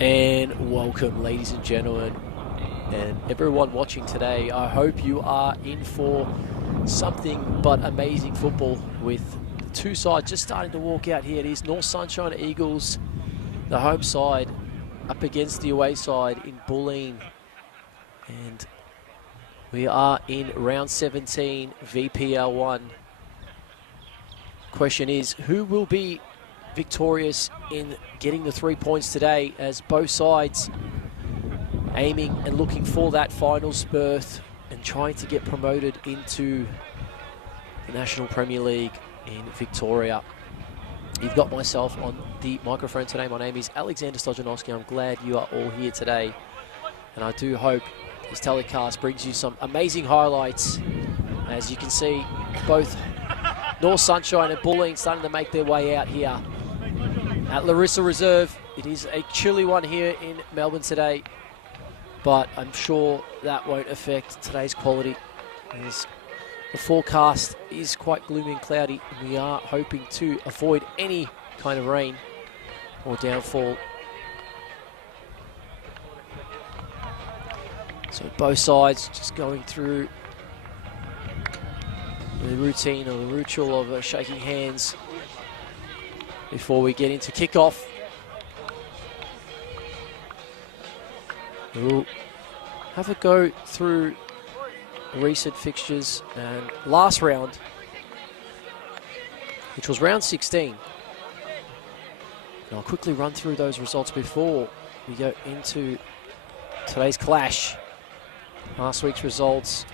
And welcome, ladies and gentlemen, and everyone watching today. I hope you are in for something but amazing football with the two sides just starting to walk out here. It is North Sunshine Eagles, the home side, up against the away side in Bulleen. And we are in round 17, VPL 1. Question is, who will be victorious in getting the 3 points today, as both sides aiming and looking for that finals berth and trying to get promoted into the National Premier League in Victoria. You've got myself on the microphone today. My name is Alexander Stojanowski. I'm glad you are all here today, and I do hope this telecast brings you some amazing highlights. As you can see, both North Sunshine and Bulleen starting to make their way out here at Larissa Reserve. It is a chilly one here in Melbourne today, but I'm sure that won't affect today's quality, as the forecast is quite gloomy and cloudy, and we are hoping to avoid any kind of rain or downfall. So both sides just going through the routine or the ritual of shaking hands before we get into kickoff. We'll have a go through recent fixtures, and last round, which was round 16. And I'll quickly run through those results before we go into today's clash. Last week's results,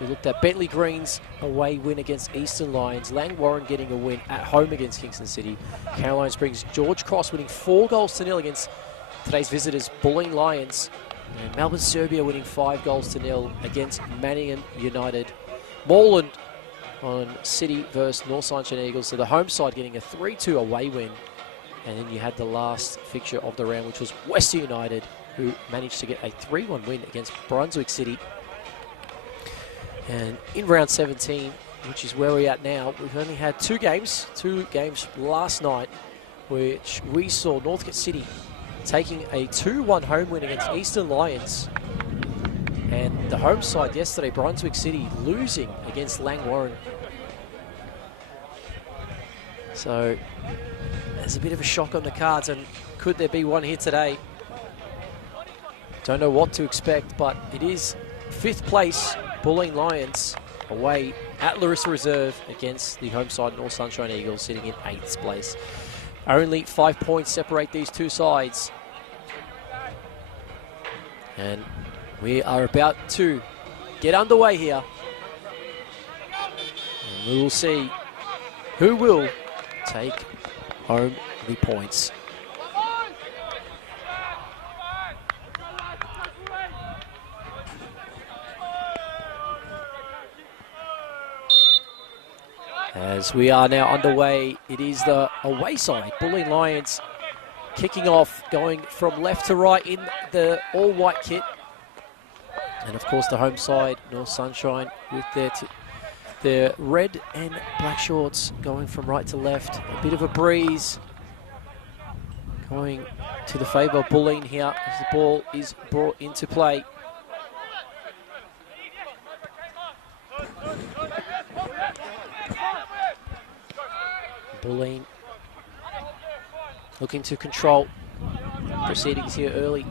we looked at Bentley Green's away win against Eastern Lions, Lang Warren getting a win at home against Kingston City, Caroline Springs George Cross winning 4-0 against today's visitors Bulleen Lions, and Melbourne Serbia winning 5-0 against Manningham United. Moreland on City versus North Sunshine Eagles, so the home side getting a 3-2 away win. And then you had the last fixture of the round, which was West United, who managed to get a 3-1 win against Brunswick City. And in round 17, which is where we're at now, we've only had two games last night, which we saw Northcote City taking a 2-1 home win against Eastern Lions. And the home side yesterday, Brunswick City, losing against Lang Warren. So there's a bit of a shock on the cards, and could there be one here today? Don't know what to expect, but it is 5th place Bulleen Lions away at Larissa Reserve against the home side North Sunshine Eagles, sitting in 8th place. Only 5 points separate these two sides. And we are about to get underway here. And we will see who will take home the points. As we are now underway, it is the away side, Bulleen Lions, kicking off, going from left to right in the all-white kit. And of course the home side, North Sunshine, with their red and black shorts, going from right to left. A bit of a breeze going to the favour of Bulleen here as the ball is brought into play. Bulleen looking to control proceedings here early.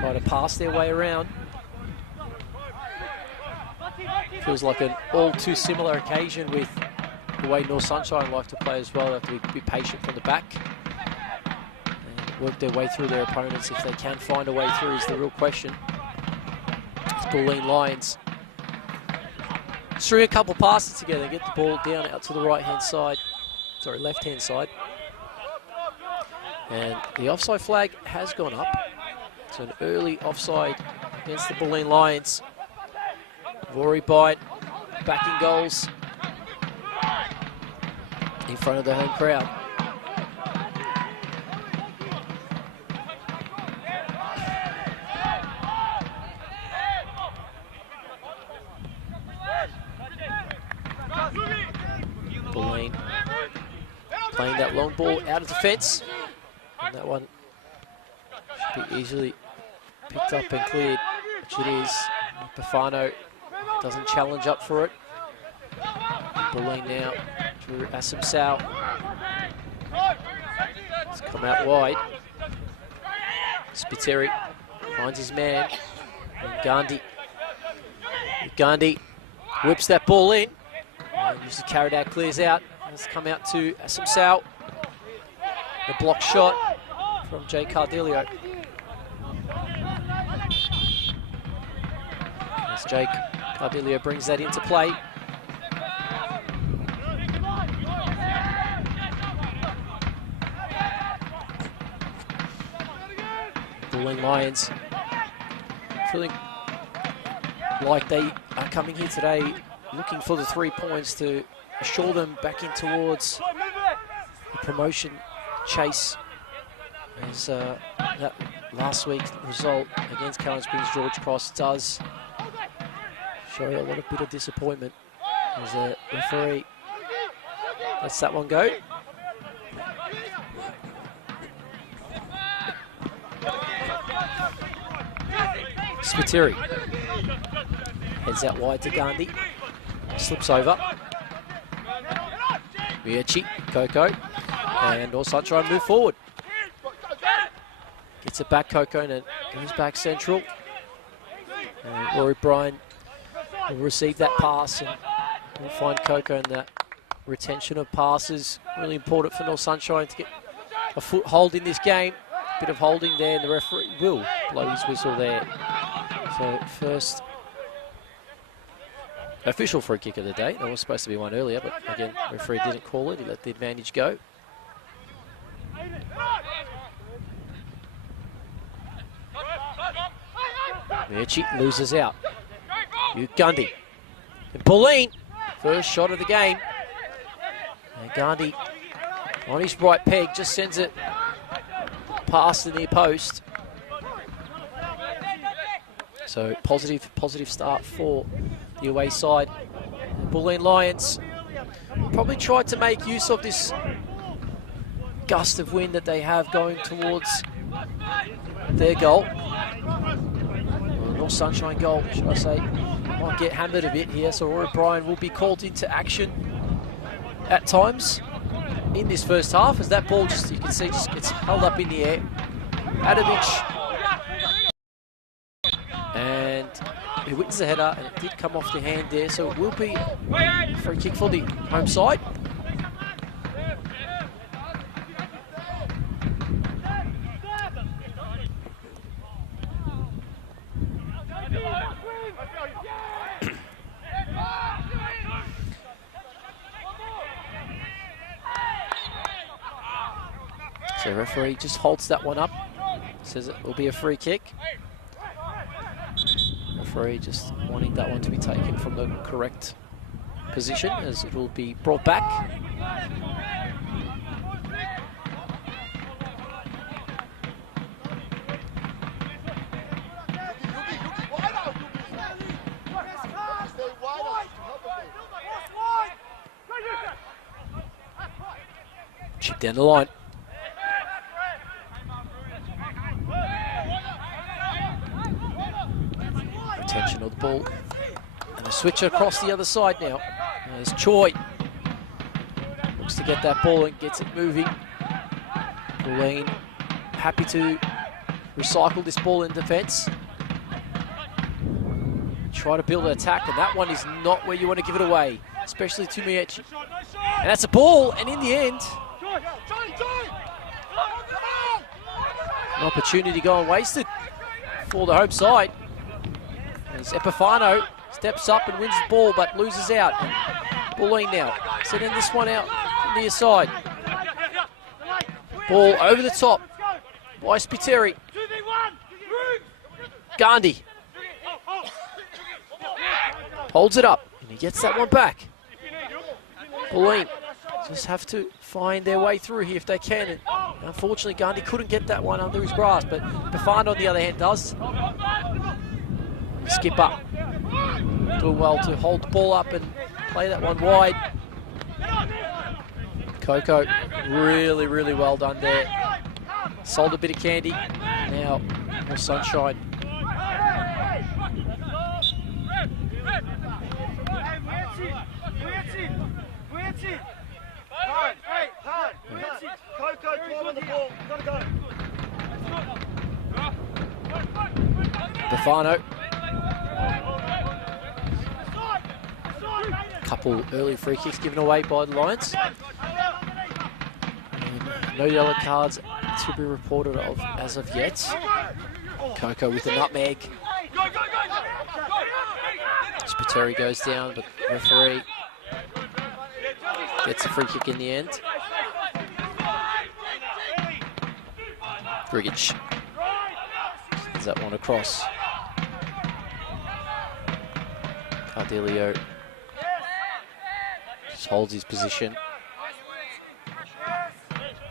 Try to pass their way around. Feels like an all too similar occasion with the way North Sunshine like to play as well. They have to be patient from the back and work their way through their opponents. If they can find a way through is the real question. It's Bulleen Lions string a couple passes together, get the ball down out to the left-hand side. And the offside flag has gone up. It's an early offside against the Bulleen Lions. Rory Byte backing goals in front of the home crowd. Bulleen playing that long ball out of defence. And that one Be easily picked up and cleared, which it is. Bafano doesn't challenge up for it. Bulleen now to Asim Sao. It's come out wide. Spiteri finds his man. And Gandhi whips that ball in. Uses carried out, clears out. It's come out to Asim Sao. The block shot from Jay Cardilio. As Jay Cardilio brings that into play. Bulleen Lions feeling like they are coming here today looking for the 3 points to assure them back in towards the promotion chase, as that last week's result against Curran Springs George Cross does show a little bit of disappointment as the referee lets that one go. Spiteri heads out wide to Gandhi, slips over. Mieci, Coco, and All Sunshine move forward. Gets it back, Coco, and it goes back central. Rory Bryan will receive that pass and will find Coco, and that retention of passes really important for North Sunshine to get a foothold in this game. Bit of holding there, and the referee will blow his whistle there. So first official free kick of the day. There was supposed to be one earlier, but again, the referee didn't call it. He let the advantage go. Mieci loses out. Gandhi. And Bulleen, first shot of the game. And Gandhi on his right peg just sends it past the near post. So positive start for the away side. Bulleen Lions probably tried to make use of this gust of wind that they have going towards their goal. North Sunshine goal, should I say. Might get hammered a bit here, so Rory Bryan will be called into action at times in this first half, as that ball just, you can see, just gets held up in the air. Adovic, and he wins the header, and it did come off the hand there, so it will be a free kick for the home side. So the referee just holds that one up, says it will be a free kick. Referee just wanting that one to be taken from the correct position, as it will be brought back. Chip down the line. Retention of the ball. And a switch across the other side now. There's Choi. Looks to get that ball and gets it moving. Bulleen happy to recycle this ball in defence. Try to build an attack, and that one is not where you want to give it away, especially to Mieci. And that's a ball, and in the end, an opportunity going wasted for the home side. As Epifano steps up and wins the ball, but loses out. And Bulleen now sending this one out from the side. Ball over the top by Spiteri. Gandhi holds it up, and he gets that one back. Bulleen just have to find their way through here if they can. And unfortunately, Gandhi couldn't get that one under his grasp, but Bafano on the other hand does. Skipper doing well to hold the ball up and play that one wide. Coco, really, really well done there. Sold a bit of candy. Now now more sunshine. Bufano. Couple early free kicks given away by the Lions. No yellow cards to be reported of as of yet. Coco with the nutmeg. Spiteri goes down, but referee gets a free kick in the end. Grigich sends that one across. Cardelio just holds his position.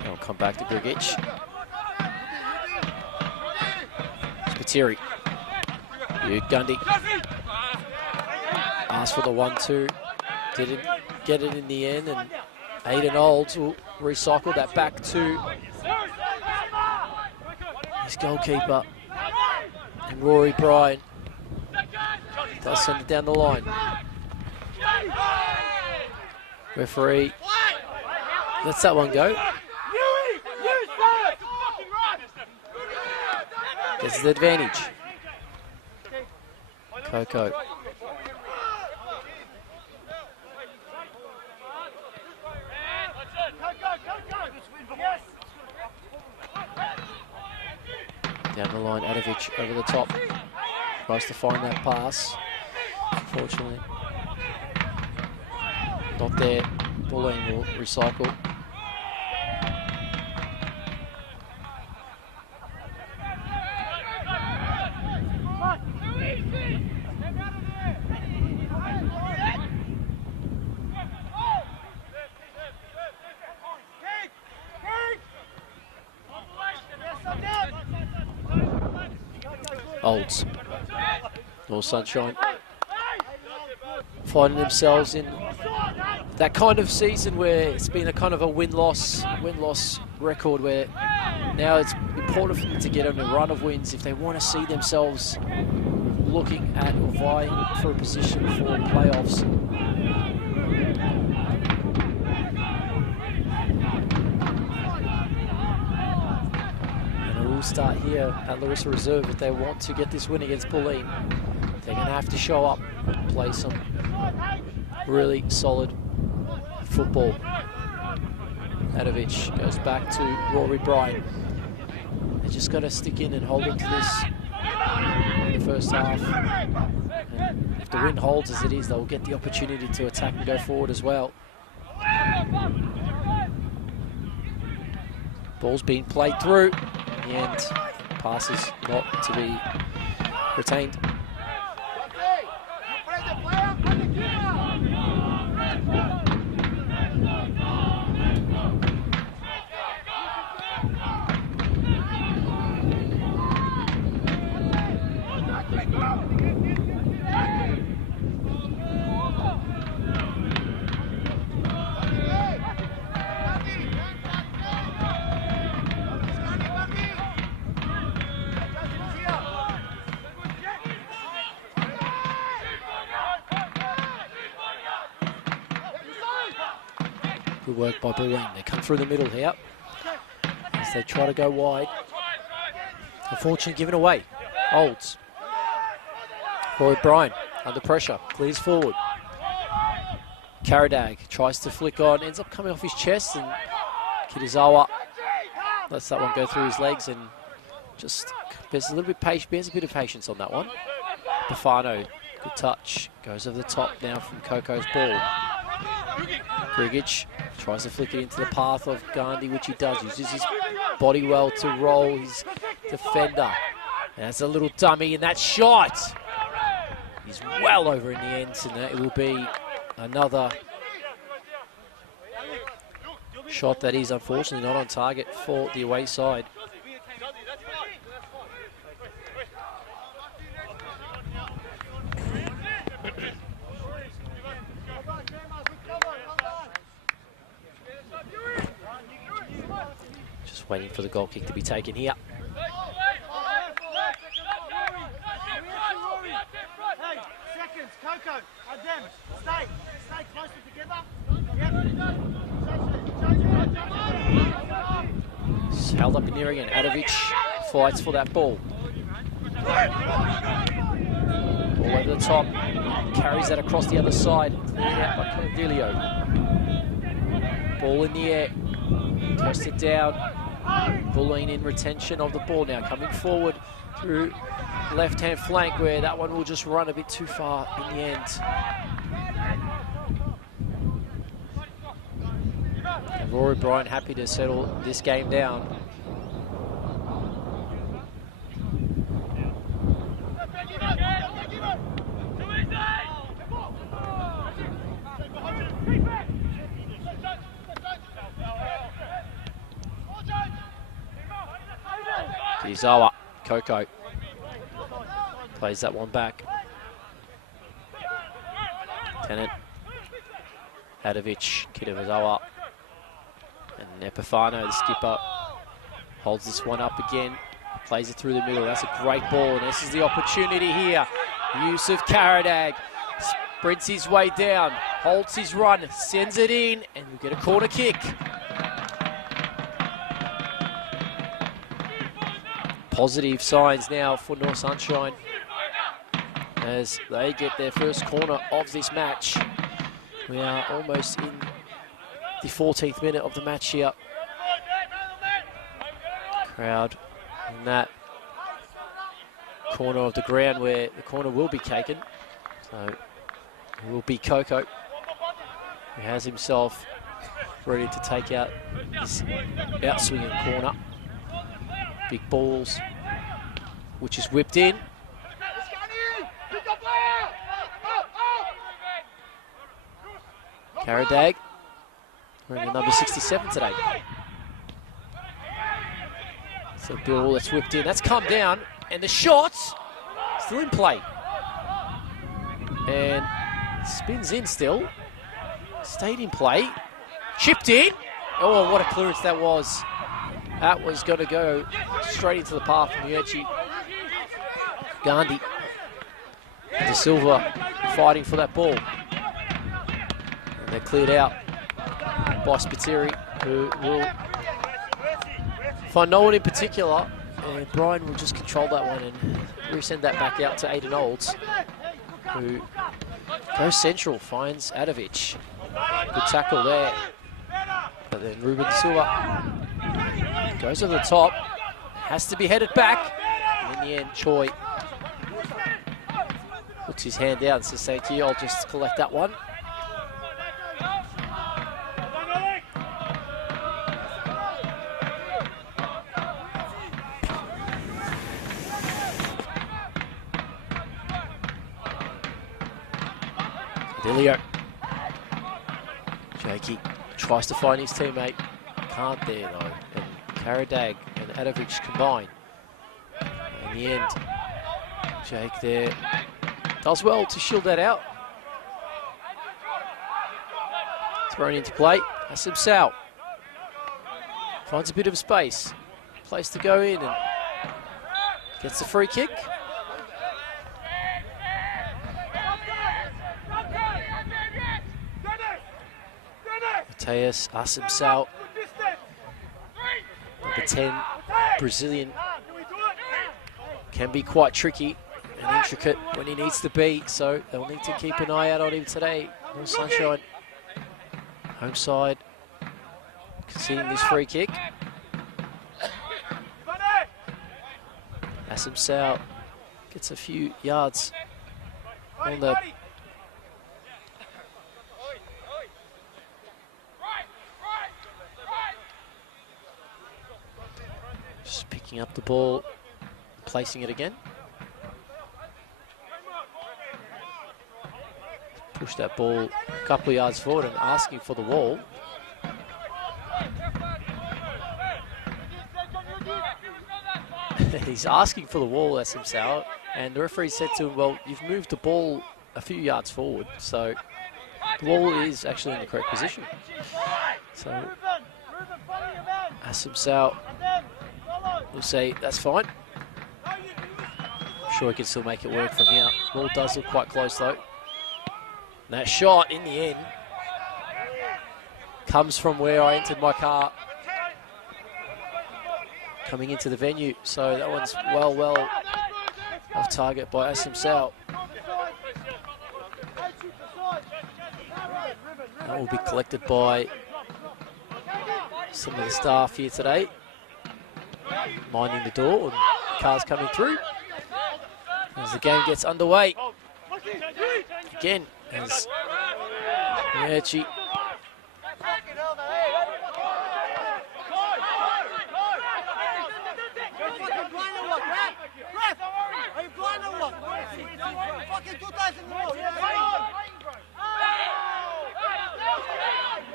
I'll come back to Grigich. Spiteri. Gundy asked for the 1-2. Didn't get it in the end, and Aiden Olds will recycle that back to his goalkeeper. And Rory Bryan does send it down the line. Referee lets that one go. Gets the advantage. Coco. Down the line, Adovic over the top. Tries to find that pass. Unfortunately, not there. Bulleen will recycle. Olds. More sunshine. Finding themselves in that kind of season where it's been a kind of a win-loss record, where now it's important for them to get on a run of wins if they want to see themselves looking at or vying for a position for playoffs. And it will start here at Larissa Reserve if they want to get this win against Bulleen. They're going to have to show up and play some really solid football. Adovic goes back to Rory Bryan. They just got to stick in and hold on to this in the first half. And if the wind holds as it is, they'll get the opportunity to attack and go forward as well. Ball's being played through. In the end, pass is not to be retained. Good work by Bulleen. They come through the middle here as they try to go wide. Unfortunately given away. Olds. Roy Bryan under pressure. Clears forward. Karadag tries to flick on. Ends up coming off his chest, and Kitazawa lets that one go through his legs, and just bears a bit of patience on that one. Bufano, good touch. Goes over the top now from Coco's ball. Grigich tries to flick it into the path of Gandhi, which he does. Uses his body well to roll his defender. And that's a little dummy, and that shot is well over in the end, and it will be another shot that is unfortunately not on target for the away side. Just waiting for the goal kick to be taken here. It's held up in there again. Adovic fights for that ball. Ball over the top. Carries that across the other side. Out by Cornelio. Ball in the air. Tested down. Bulleen in retention of the ball now. Coming forward through left-hand flank where that one will just run a bit too far in the end. And Rory Bryant happy to settle this game down. Kizawa, Coco plays that one back. Tennant, Adovic, Kitazawa, and Epifano, the skipper, holds this one up again, plays it through the middle. That's a great ball, and this is the opportunity here. Yusuf Karadag sprints his way down, holds his run, sends it in, and we get a corner kick. Positive signs now for North Sunshine as they get their first corner of this match. We are almost in the 14th minute of the match here. Crowd in that corner of the ground where the corner will be taken. So it will be Coco. He has himself ready to take out this outswinging corner. Big balls, which is whipped in. Karadag, wearing the number 67 today. So ball that's whipped in, that's come down, and the shot's still in play. And spins in still, stayed in play, chipped in. Oh, what a clearance that was. That was going to go straight into the path from Yuechi. Gandhi. De Silva fighting for that ball. And they're cleared out by Spiteri, who will find no one in particular. And Brian will just control that one and resend that back out to Aiden Olds, who goes central, finds Adovic. Good tackle there. But then Ruben De Silva goes over the top, has to be headed back. And in the end, Choi puts his hand out and says, thank you, I'll just collect that one. Delio. Jakey tries to find his teammate. Can't there though. And Karadag and Adovic combine. In the end, Jake there does well to shield that out. Thrown into play. Asim Sao finds a bit of space. Place to go in and gets the free kick. Mateus Asim Sao, number 10, Brazilian, can be quite tricky and intricate when he needs to be, so they'll need to keep an eye out on him today. North Sunshine, home side, conceding this free kick. Asim Sao gets a few yards on the just picking up the ball, placing it again. Push that ball a couple of yards forward and asking for the wall. He's asking for the wall, Asim Sao, and the referee said to him, well, you've moved the ball a few yards forward, so the ball is actually in the correct position. So Asim Sao will say, that's fine. I'm sure he can still make it work from here. Ball does look quite close though. That shot in the end comes from where I entered my car coming into the venue. So that one's well off target by Asim Sao. That will be collected by some of the staff here today, minding the door, and cars coming through as the game gets underway. Again, as Mierchi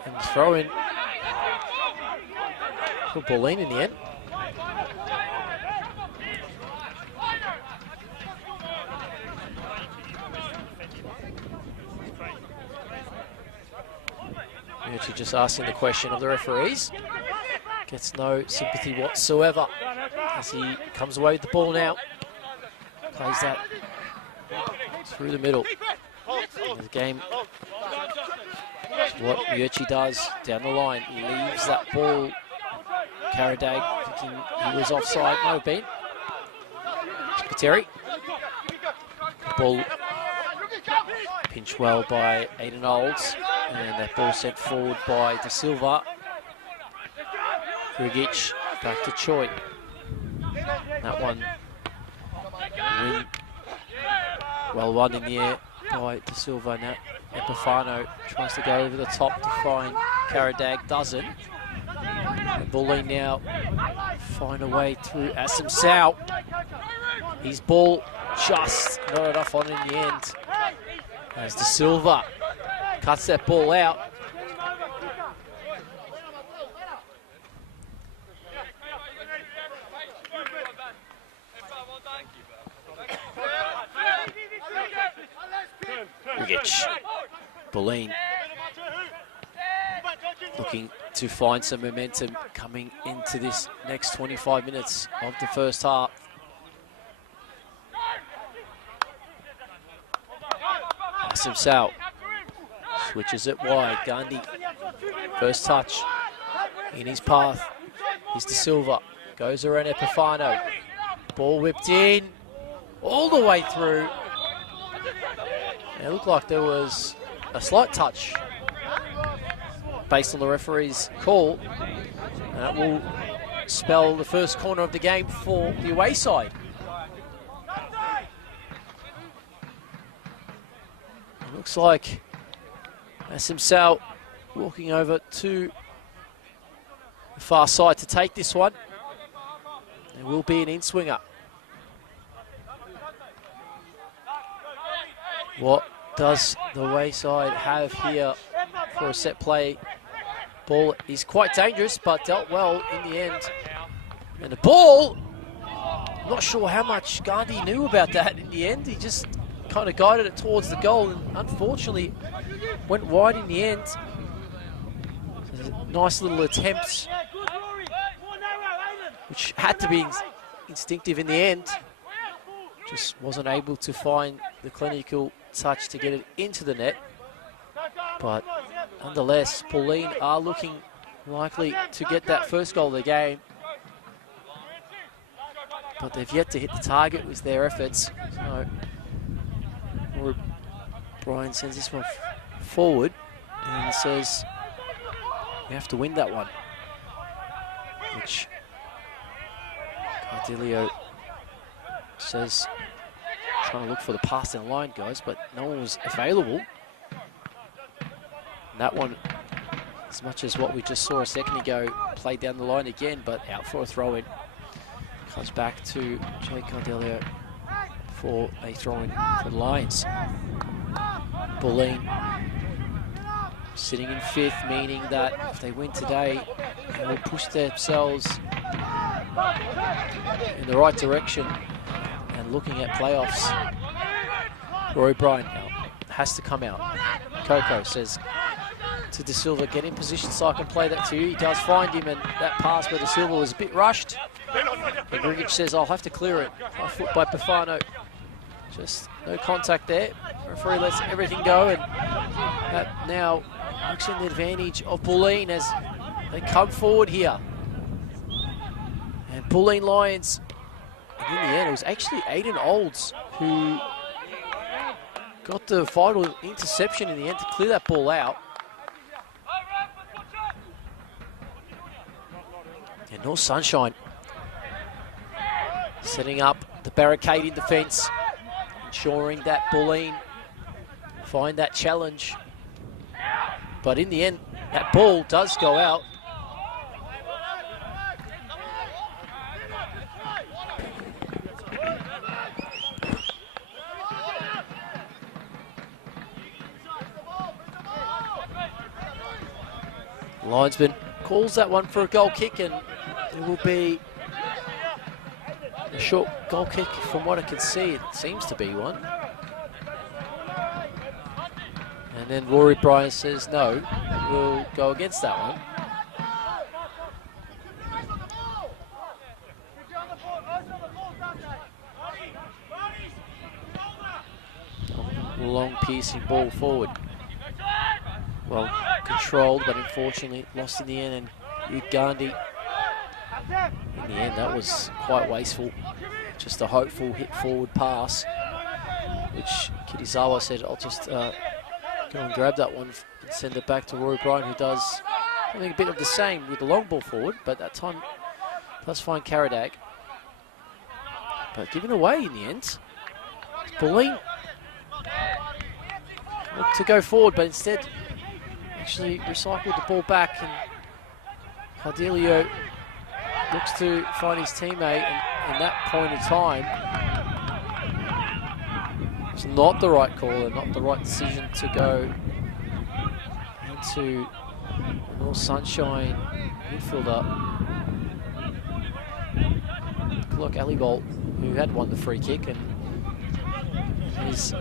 and throw in for Bulleen in the end. Mierchi just asking the question of the referees. Gets no sympathy whatsoever as he comes away with the ball now. Plays that through the middle. The game, what Mierchi does down the line, leaves that ball. Karadag thinking he was offside, might have been. Spiteri. Ball pinched well by Aiden Olds, and that ball sent forward by De Silva. Grigic back to Choi. That one well won in the air by De Silva. Now Epifano tries to go over the top to find Karadag, doesn't. And Bulleen now find a way through Asim Sao. His ball just not enough on in the end as De Silva cuts that ball out. Grigic. Bulleen looking to find some momentum coming into this next 25 minutes of the first half. Asim Sao switches it wide. Gandhi, first touch in his path. He's De Silva, goes around Epifano. Ball whipped in, all the way through. And it looked like there was a slight touch based on the referee's call. And that will spell the first corner of the game for the away side. It looks like Asim Sao walking over to the far side to take this one. There will be an in-swinger. What does the away side have here for a set play? Ball is quite dangerous, but dealt well in the end. And the ball, I'm not sure how much Gandhi knew about that in the end. He just kind of guided it towards the goal and unfortunately went wide in the end. Nice little attempts, which had to be instinctive in the end. Just wasn't able to find the clinical touch to get it into the net. But nonetheless, Bulleen are looking likely to get that first goal of the game. But they've yet to hit the target with their efforts. So Brian sends this one forward and says, we have to win that one. Which Cardillo says, trying to look for the pass down the line, guys, but no one was available. And that one, as much as what we just saw a second ago, played down the line again, but out for a throw-in. Comes back to Jake Cardillo for a throw-in for the Lions. Bulleen sitting in fifth, meaning that if they win today, they will push themselves in the right direction and looking at playoffs. Roy Bryan now has to come out. Coco says to De Silva, get in position so I can play that to you. He does find him, and that pass by De Silva was a bit rushed. And Grigic says, I'll have to clear it. High foot by Pifano. Just no contact there. Referee lets everything go, and That now works in the advantage of Bulleen as they come forward here. And Bulleen Lions, and in the end, it was actually Aiden Olds who got the vital interception in the end to clear that ball out. And North Sunshine setting up the barricade in defence, ensuring that Bulleen find that challenge. But in the end, that ball does go out. Linesman calls that one for a goal kick, and it will be a short goal kick. From what I can see, it seems to be one. And then Rory Bryan says no, we'll go against that one. Long piercing ball forward. Well controlled, but unfortunately lost in the end. And Ugandhi, in the end, that was quite wasteful. Just a hopeful hit forward pass, which Kirizawa said, I'll just go and grab that one and send it back to Rory Bryan, who does, I think, a bit of the same with the long ball forward, but that time does find Karadag. But given away in the end. Bulleen looked to go forward, but instead actually recycled the ball back, and Cardelio looks to find his teammate, and in that point in time, it's not the right call and not the right decision to go into North Sunshine midfielder. Look, Ali Bolt, who had won the free kick, and is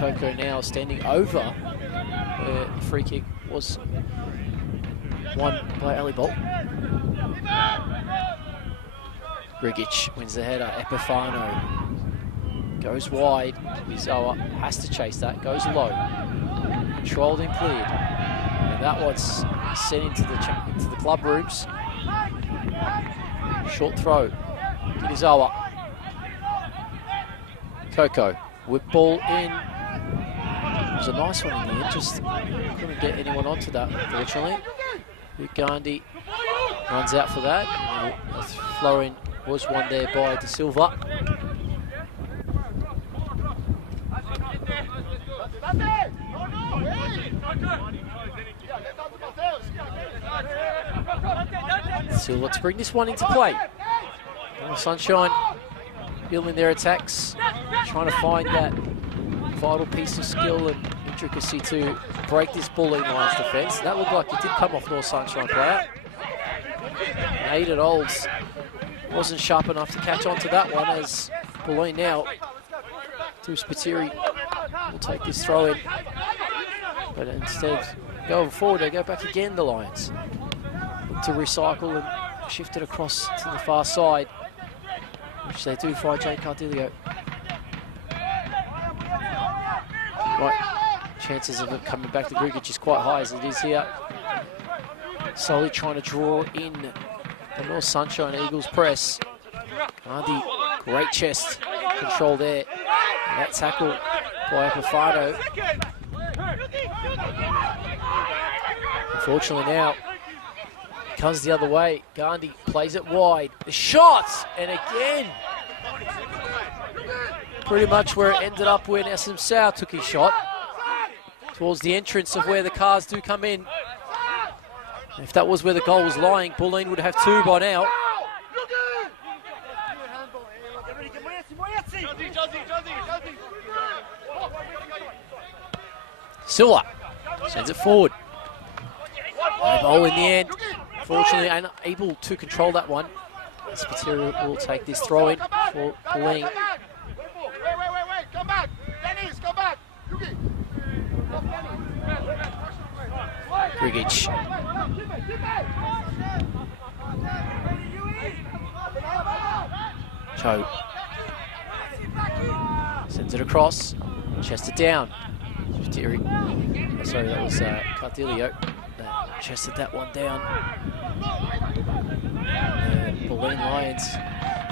Coco now standing over where the free kick was won by Ali Bolt. Grigic wins the header. Epifano goes wide. Mizawa has to chase that, goes low. Controlled and cleared. And that one's sent into the club rooms. Short throw. Mizawa. Coco, whip ball in. It was a nice one in the end, just couldn't get anyone onto that, unfortunately. Ugandhi runs out for that. A throw-in was won there by De Silva. De Silva to bring this one into play. Sunshine building their attacks, trying to find that vital piece of skill and intricacy to break this Bulleen Lions defence. That looked like it did come off North Sunshine player. Aiden Olds wasn't sharp enough to catch on to that one, as Bulleen now, through Spiteri, will take this throw in. But instead, going forward, they go back again, the Lions. Look to recycle and shift it across to the far side, which they do find Jane Cardilio. Right, chances of it coming back to Grigic is quite high as it is here. Solely trying to draw in the North Sunshine Eagles press. Andy, great chest control there. And that tackle by Epifano. Unfortunately now, comes the other way. Gandhi plays it wide. The shot! And again, pretty much where it ended up when SM Sao took his shot. Towards the entrance of where the cars do come in. If that was where the goal was lying, Bulleen would have two by now. Silva sends it forward. No goal in the end. Fortunately, unable to control that one. Spiteri will take this throw in for Bulleen. Come back. Dennis, come back. Grigic. Cho sends it across, chested down. Spiteri. Sorry, that was Cardilio that chested that one down. Bulleen Lions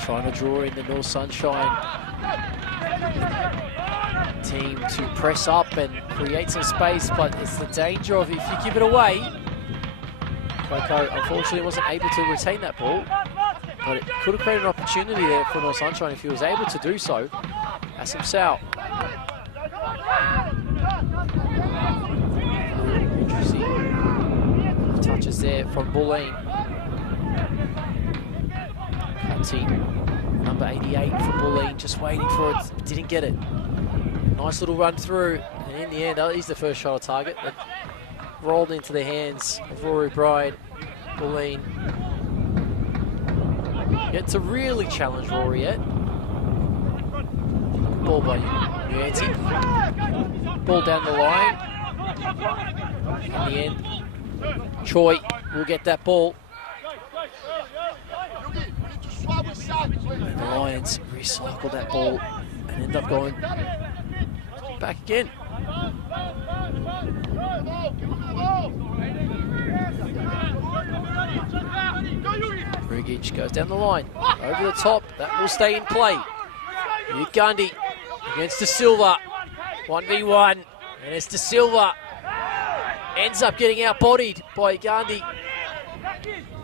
trying to draw in the North Sunshine team to press up and create some space, but it's the danger of if you give it away. Coco unfortunately wasn't able to retain that ball, but it could have created an opportunity there for North Sunshine if he was able to do so. That's himself. Interesting touches there from Bulleen. Conti, number 88 for Bulleen, just waiting for it, didn't get it. Nice little run through, and in the end, he's the first shot on target, but rolled into the hands of Rory Bride. Bulleen yet to really challenge Rory yet. Ball by Nuanti. Ball down the line. In the end, Choi will get that ball. The Lions recycle that ball and end up going back again. Rigic goes down the line, over the top, that will stay in play. Ugandi against De Silva, 1v1, and it's De Silva. Ends up getting outbodied by Ugandi.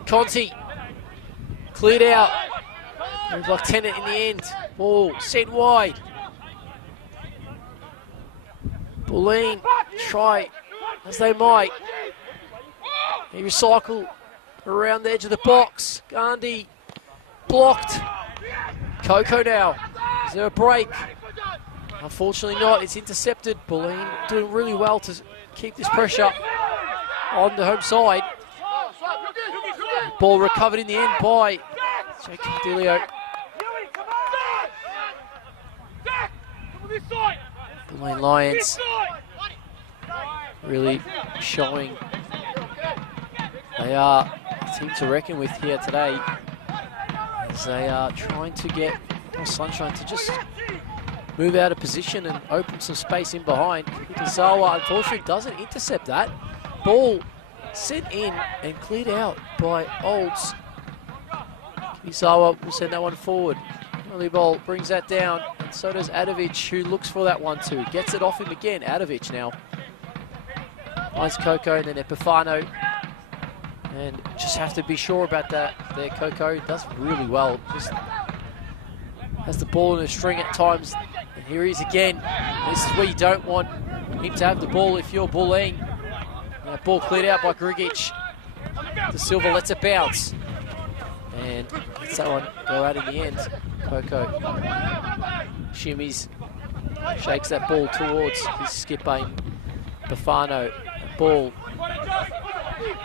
Conti cleared out. Lieutenant in the end, ball sent wide. Bulleen try as they might. He recycle around the edge of the box. Gandhi blocked. Coco now. Is there a break? Unfortunately not. It's intercepted. Bulleen doing really well to keep this pressure on the home side. Ball recovered in the end by Jake Cardilio. Bulleen Lions really showing they are a team to reckon with here today, as they are trying to get Sunshine to just move out of position and open some space in behind. Kizawa unfortunately doesn't intercept that. Ball sent in and cleared out by Olds. Kizawa will send that one forward. Volleyball brings that down, and so does Adovic, who looks for that 1-2. Gets it off him again, Adovic now. Finds Coco and then Epifano. And just have to be sure about that there. Coco does really well. Just has the ball in a string at times. And here he is again. This is where you don't want him to have the ball if you're Bulleen. And that ball cleared out by Grigic. De Silva lets it bounce. And lets that one go out in the end. Coco shimmies, shakes that ball towards his skipper, Bafano. Ball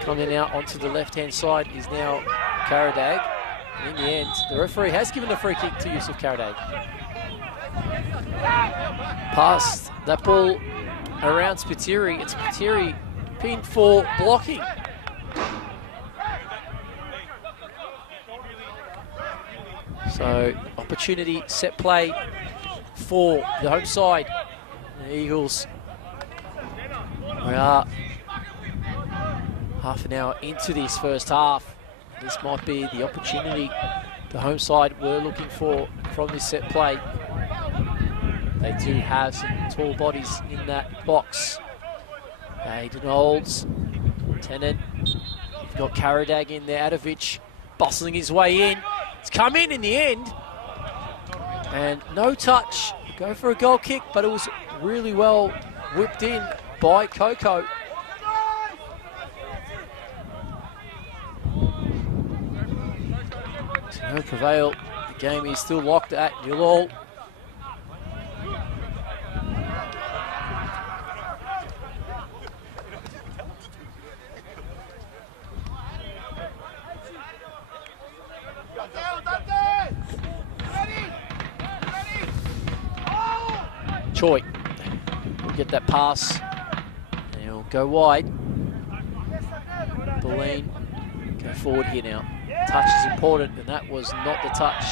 coming out onto the left-hand side is now Karadag. In the end, the referee has given a free kick to Yusuf Karadag. Passed that ball around Spiteri. It's Spiteri pinned for blocking. So, opportunity, set play for the home side. The Eagles, we are half an hour into this first half. This might be the opportunity the home side were looking for from this set play. They do have some tall bodies in that box. Aiden Olds, Tennant, you've got Karadag in there, Adovic bustling his way in. It's come in the end. And no touch. Go for a goal kick, but it was really well whipped in by Coco. To no prevail. The game is still locked at 0-0. Choi will get that pass and he'll go wide. Bulleen go forward here now. Touch is important, and that was not the touch.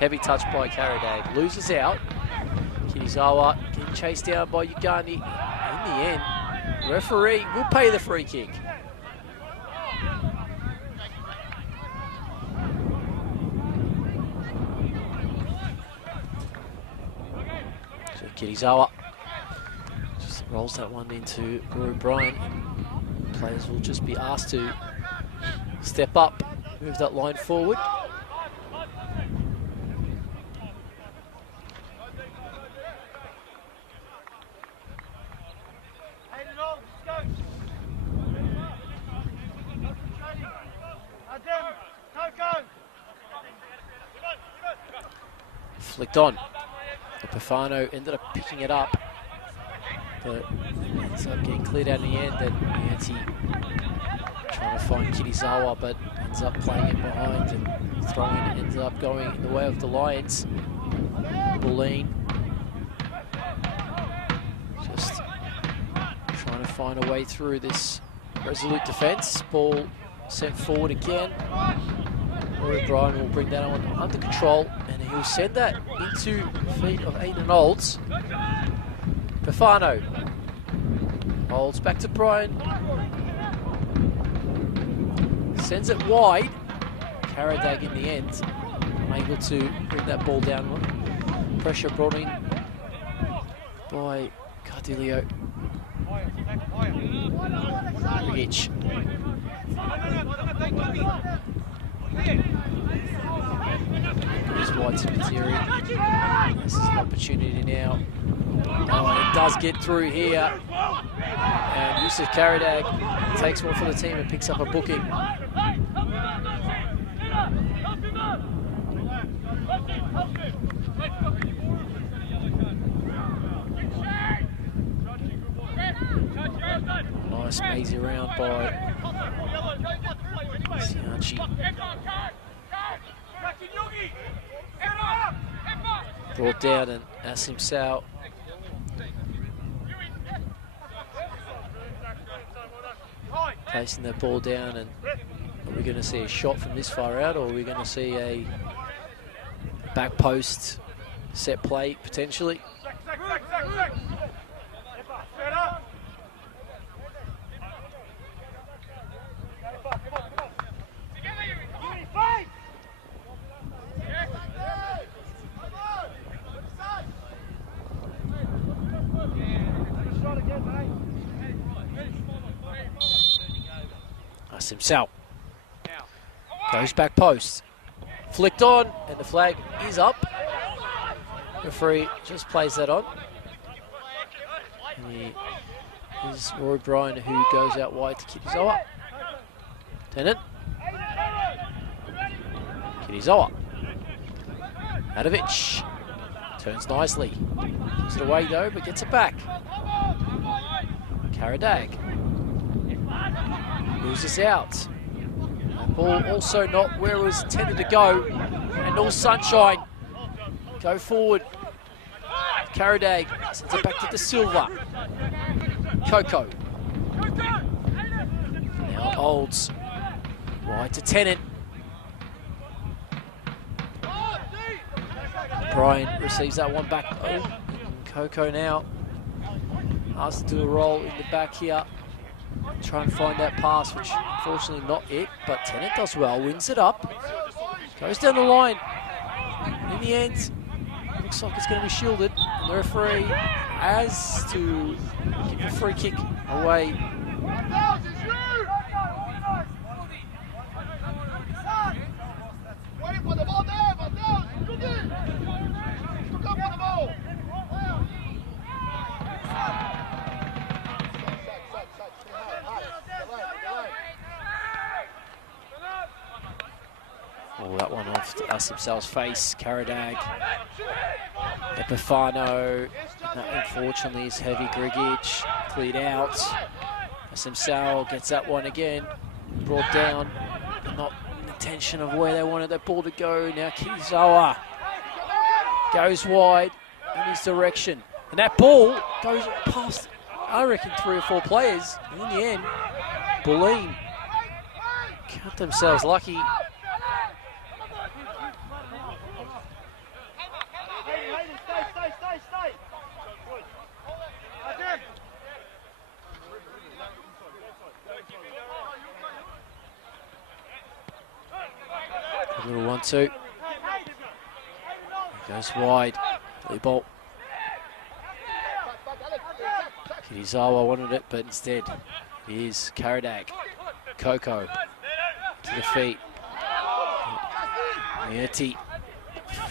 Heavy touch by Karadag. Loses out. Kinizawa getting chased down by Ugandi. the end, referee will pay the free kick. So Kirizawa just rolls that one into Rory Bryan. Players will just be asked to step up, move that line forward. Flicked on. Epifano ended up picking it up, but ends up getting cleared out in the end. And Nancy trying to find Kirizawa, but ends up playing it behind and throwing it, ends up going in the way of the Lions. Bulleen just trying to find a way through this resolute defence. Ball sent forward again. Rory Bryan will bring that on under control, and he'll send that into the feet of Aidan Olds. Pefano. Olds back to Bryan. Sends it wide. Karadag in the end, able to bring that ball down. Pressure brought in by Cardilio. Rigic. Goes wide to Materi. This is an opportunity now. Oh, and it does get through here. And Yusuf Karadag takes one for the team and picks up a booking. Nice mazy round by Sianchi. Brought down, and Asim Sao placing that ball down. And are we going to see a shot from this far out, or are we going to see a back post set play potentially? That's himself. Goes back post. Flicked on, and the flag is up. Referee just plays that on. And it is Rory Bryan who goes out wide to Kirizawa. Tennant. Kirizawa. Adovic. Turns nicely. Gives it away though, but gets it back. Karadag. Moves us out. That ball also not where it was intended to go. And all sunshine. Go forward. Karadag sends it back to De Silva. Coco. Now Olds. Wide to Tennant. Bryan receives that one back. Oh, Coco now asked to do a roll in the back here. Try and find that pass, which unfortunately not it, but Tennant does well, wins it up. Goes down the line. In the end, looks like it's going to be shielded. And the referee has to give a free kick away. Oh, that one off Asim Sal's face. Karadag. Epifano. That unfortunately is heavy. Grigic cleared out. Asim Sal gets that one again. Brought down. Not in the intention of where they wanted that ball to go. Now Kirizawa goes wide in his direction. And that ball goes past, I reckon, 3 or 4 players. And in the end, Bulleen count themselves lucky. A little 1-2. Goes wide. Play ball. Kirizawa wanted it, but instead it is Karadag. Coco to the feet. Muetti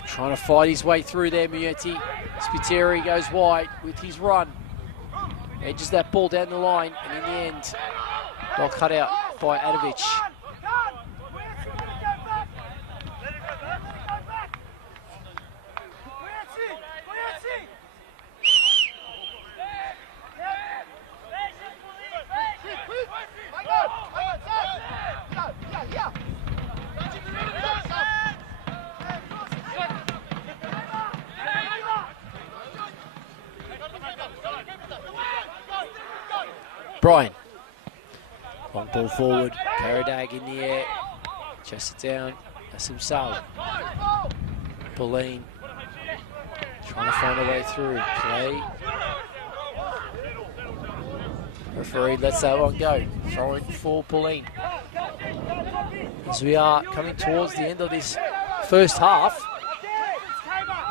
trying to fight his way through there. Muetti. Spiteri goes wide with his run. Edges that ball down the line, and in the end, well cut out by Adovic. Brian. Long ball forward. Karadag in the air. Chest it down. Asim Sal. Bulleen. Trying to find a way through. Play. Referee lets that one go. Throwing for Bulleen. As we are coming towards the end of this first half.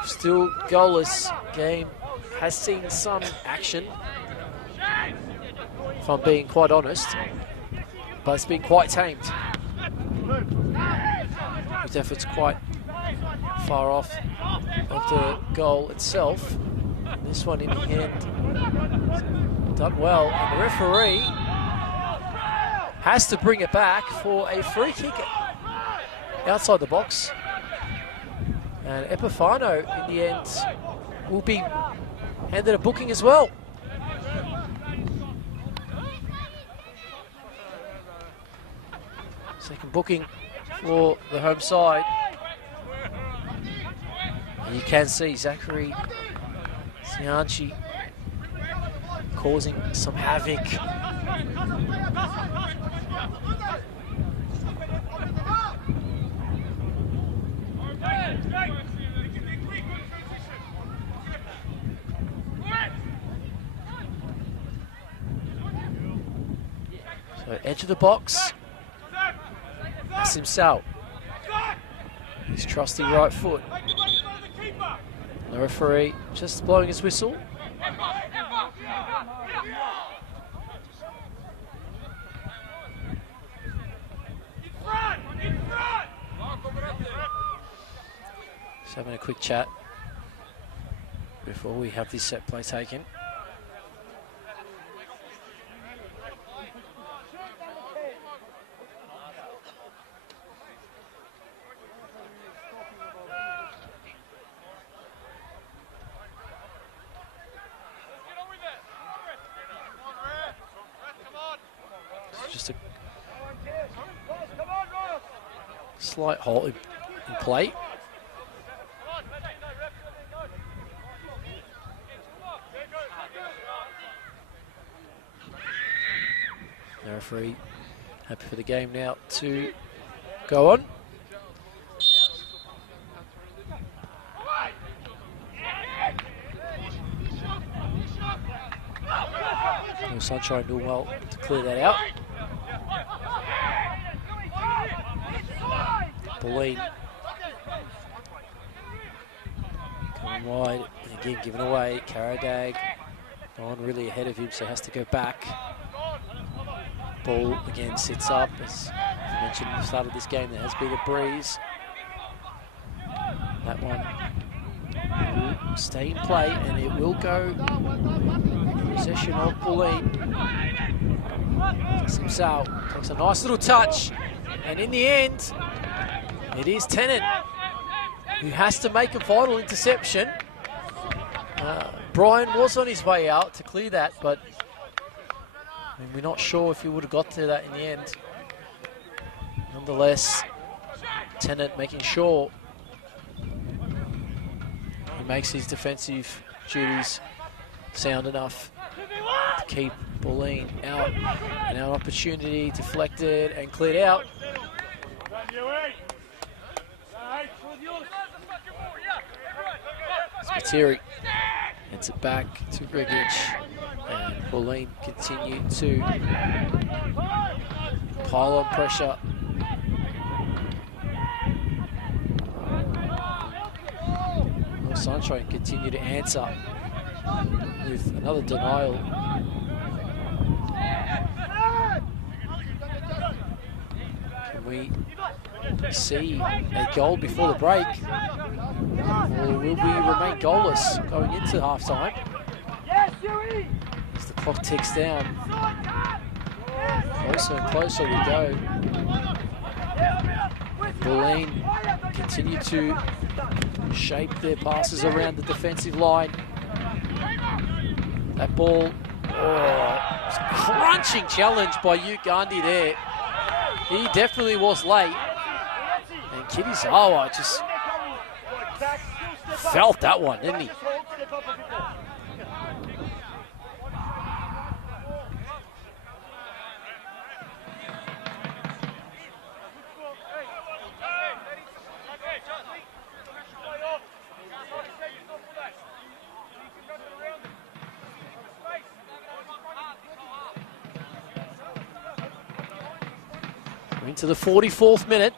Still goalless. Game has seen some action, if I'm being quite honest, but it's been quite tamed. His efforts quite far off of the goal itself. This one in the end, done well, and the referee has to bring it back for a free kick outside the box. And Epifano, in the end, will be handed a booking as well. Second booking for the home side. And you can see Zachary Sianchi causing some havoc. So edge of the box. That's himself. His trusty right foot. The referee just blowing his whistle. Just having a quick chat before we have this set play taken. Just a slight halt in play. The referee happy for the game now to go on. No Sunshine doing well to clear that out. Bulleen coming wide, and again given away. Karadag on really ahead of him, so has to go back. Ball again sits up. As I mentioned at the start of this game, there has been a breeze. That one will stay in play, and it will go possession of Bulleen. Himself takes a nice little touch, and in the end, it is Tennant who has to make a vital interception. Brian was on his way out to clear that, but we're not sure if he would have got to that in the end. Nonetheless, Tennant making sure he makes his defensive duties sound enough to keep Bulleen out. And now an opportunity deflected and cleared out. Spiteri heads it back to Regic, and Bulleen continue to pile on pressure. Well, Sunshine continue to answer with another denial. Can we see a goal before the break? Or will we remain goalless going into halftime? As the clock ticks down. Closer and closer we go. Bulleen continue to shape their passes around the defensive line. That ball, crunching challenge by Ugandi there. He definitely was late. And Kirisawa just felt that one, didn't he? Into the 44th minute.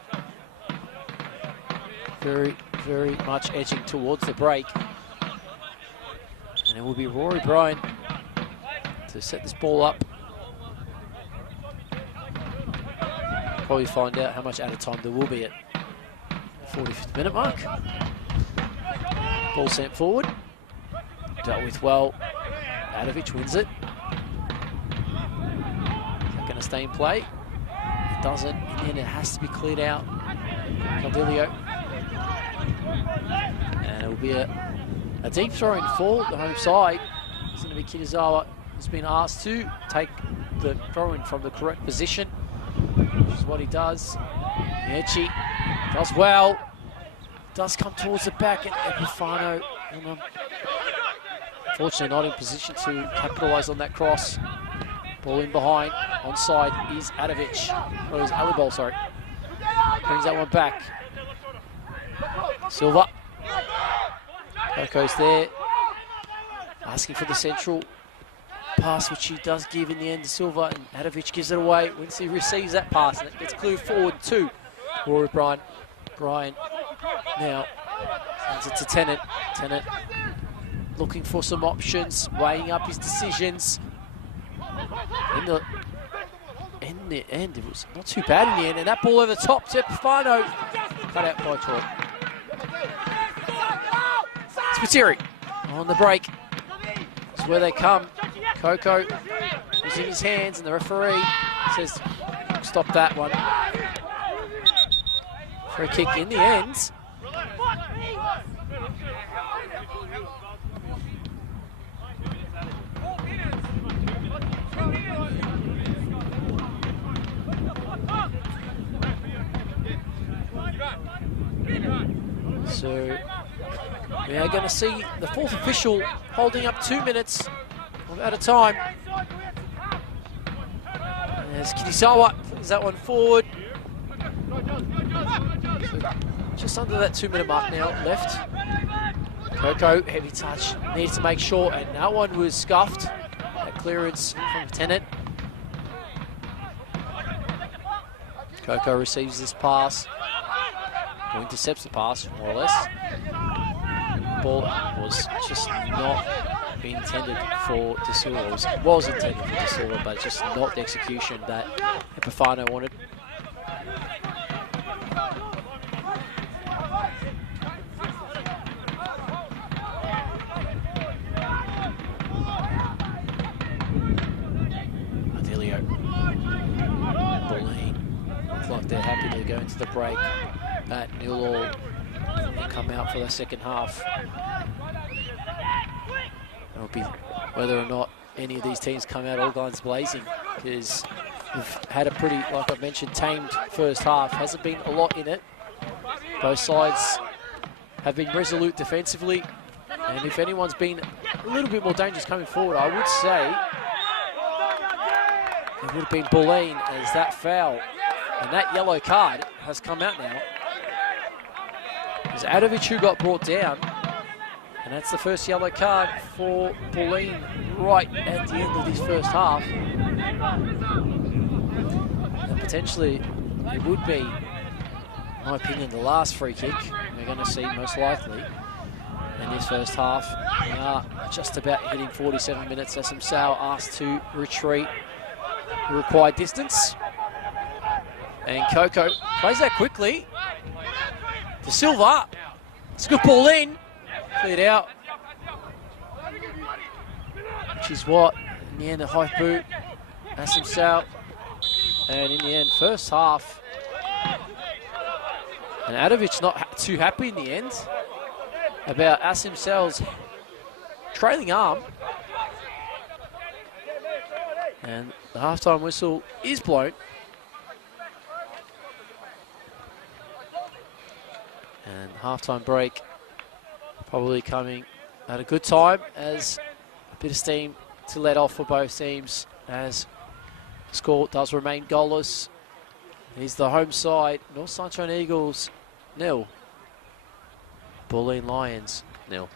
Very, very much edging towards the break. And it will be Rory Bryan to set this ball up. Probably find out how much added time there will be at the 45th minute mark. Ball sent forward. Dealt with well. Adovic wins it. Is that going to stay in play? Doesn't, and then it has to be cleared out. Caldilio. And it will be a deep throw in for the home side. It's going to be Kitazawa, who's been asked to take the throw in from the correct position, which is what he does. Miechi does well. Does come towards the back, and Epifano, unfortunately not in position to capitalise on that cross. Ball in behind, onside is Adovic, or is Alibol, sorry. Brings that one back. Silva. Coco's there, asking for the central pass, which he does give in the end to Silva, and Adovic gives it away. Once he receives that pass, and it gets cleared forward to Rory Bryan. Bryan now sends it to Tennant. Tennant looking for some options, weighing up his decisions. In the end, it was not too bad in the end, and that ball over the top to Epifano, cut out by Troy. Spiteri on the break. It's where they come. Coco is in his hands, and the referee says, stop that one. Free kick in the end. So we are going to see the fourth official holding up 2 minutes at a time. And there's Kirisawa, plays that one forward. So just under that 2 minute mark now left. Coco, heavy touch, needs to make sure, and that one was scuffed. That clearance from Tennant. Coco receives this pass. Or intercepts the pass, more or less. Ball was just not being intended for De Silva. It was intended for De Silva, but just not the execution that Epifano wanted. Ardelio. Bulleen. Looks like they're happy to go into the break at 0-0 and come out for the second half. It'll be whether or not any of these teams come out all guns blazing, because we've had a pretty, like I mentioned, tamed first half. Hasn't been a lot in it. Both sides have been resolute defensively, and if anyone's been a little bit more dangerous coming forward, I would say it would have been Bulleen, as that foul and that yellow card has come out now. It was Adovic who got brought down, and that's the first yellow card for Bulleen right at the end of this first half. And potentially it would be, in my opinion, the last free kick we're going to see most likely in this first half. We are just about hitting 47 minutes. SM Sal asked to retreat the required distance. And Coco plays that quickly to Silva. It's a good ball in. Cleared out. Which is what, in the end, the high boot. SM Sal. And in the end, first half. And Adovic not too happy in the end about SM Sal's trailing arm. And the halftime whistle is blown. And halftime break probably coming at a good time, as a bit of steam to let off for both teams, as the score does remain goalless. Here's the home side, North Sunshine Eagles 0, Bulleen Lions 0.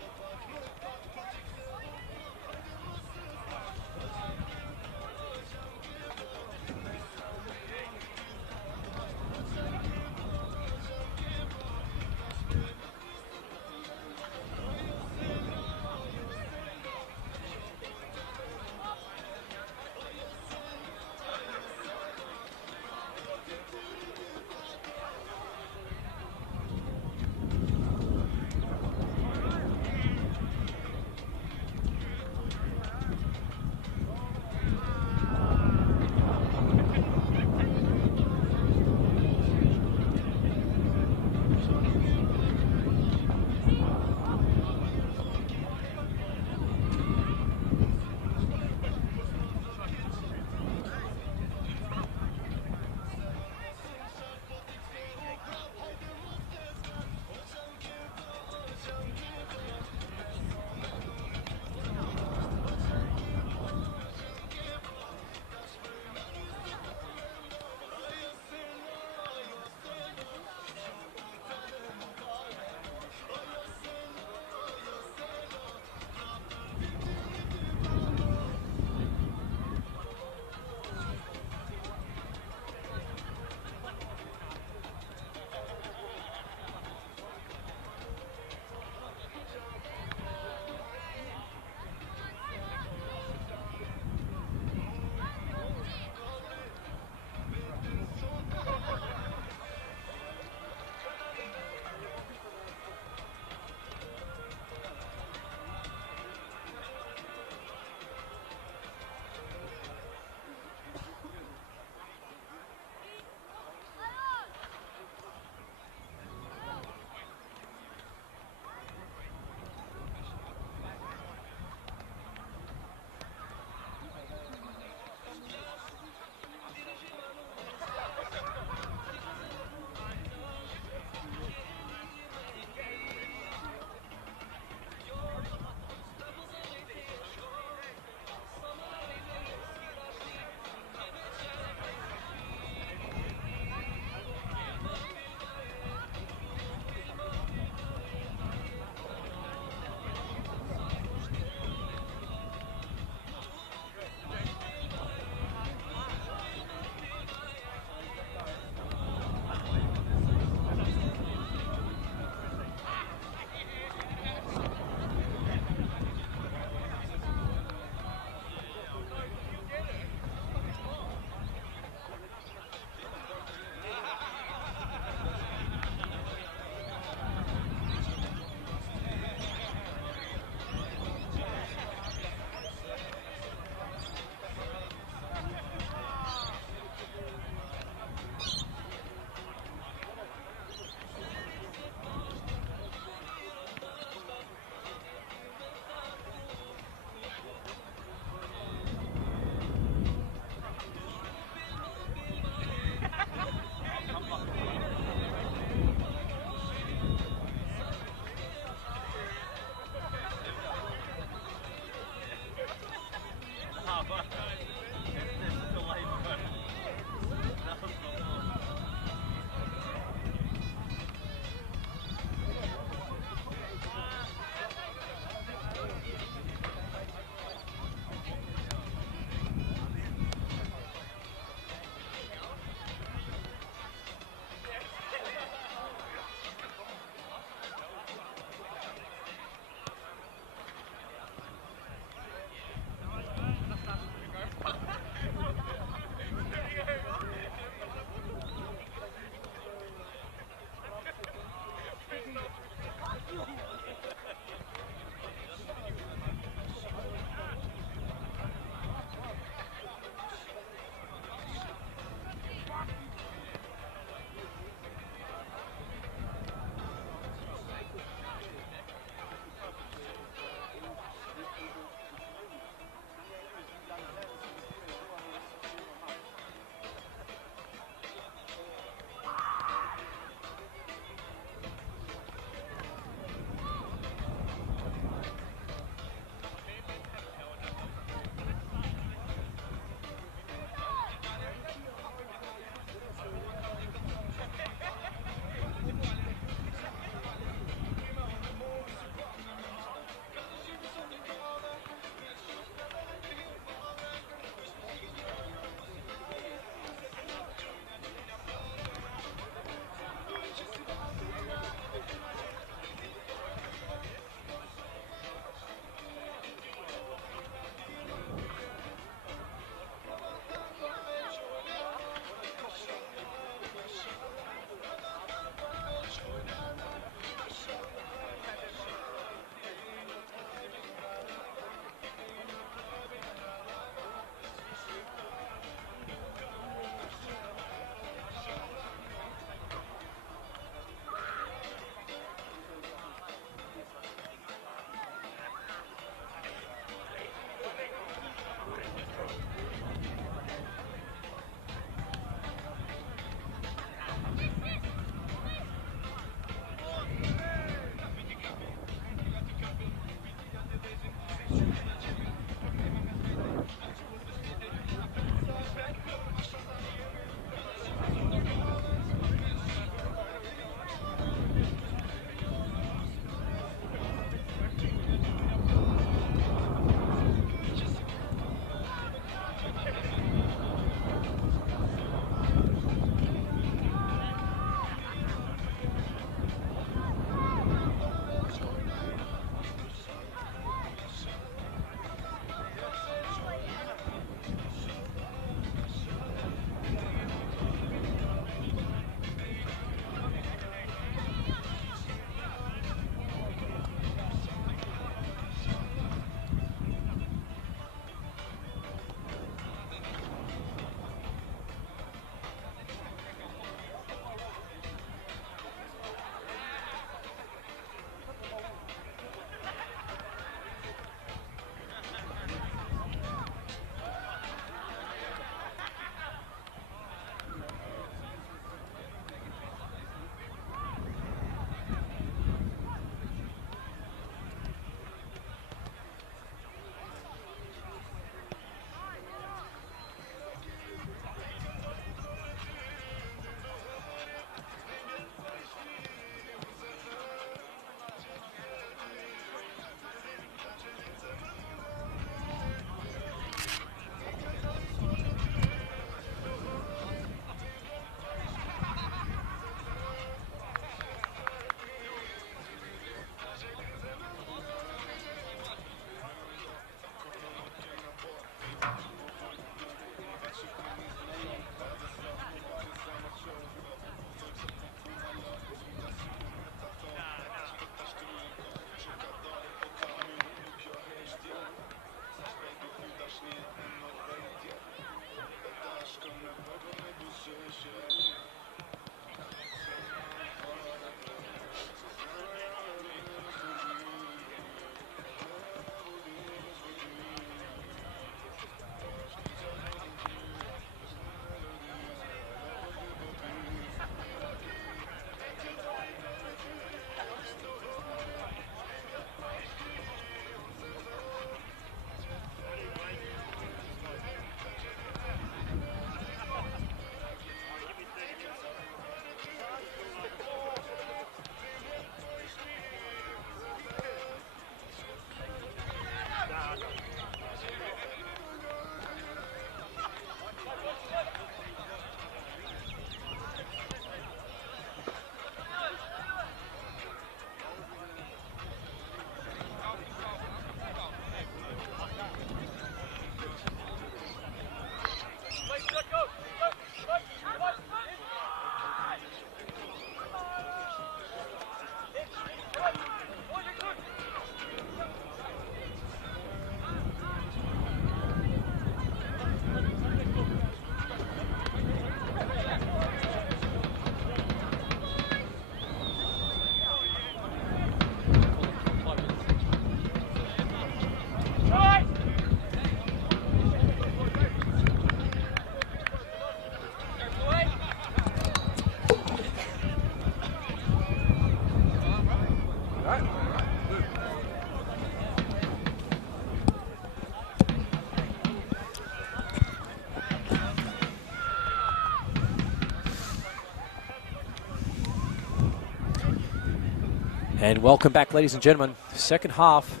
And welcome back, ladies and gentlemen. Second half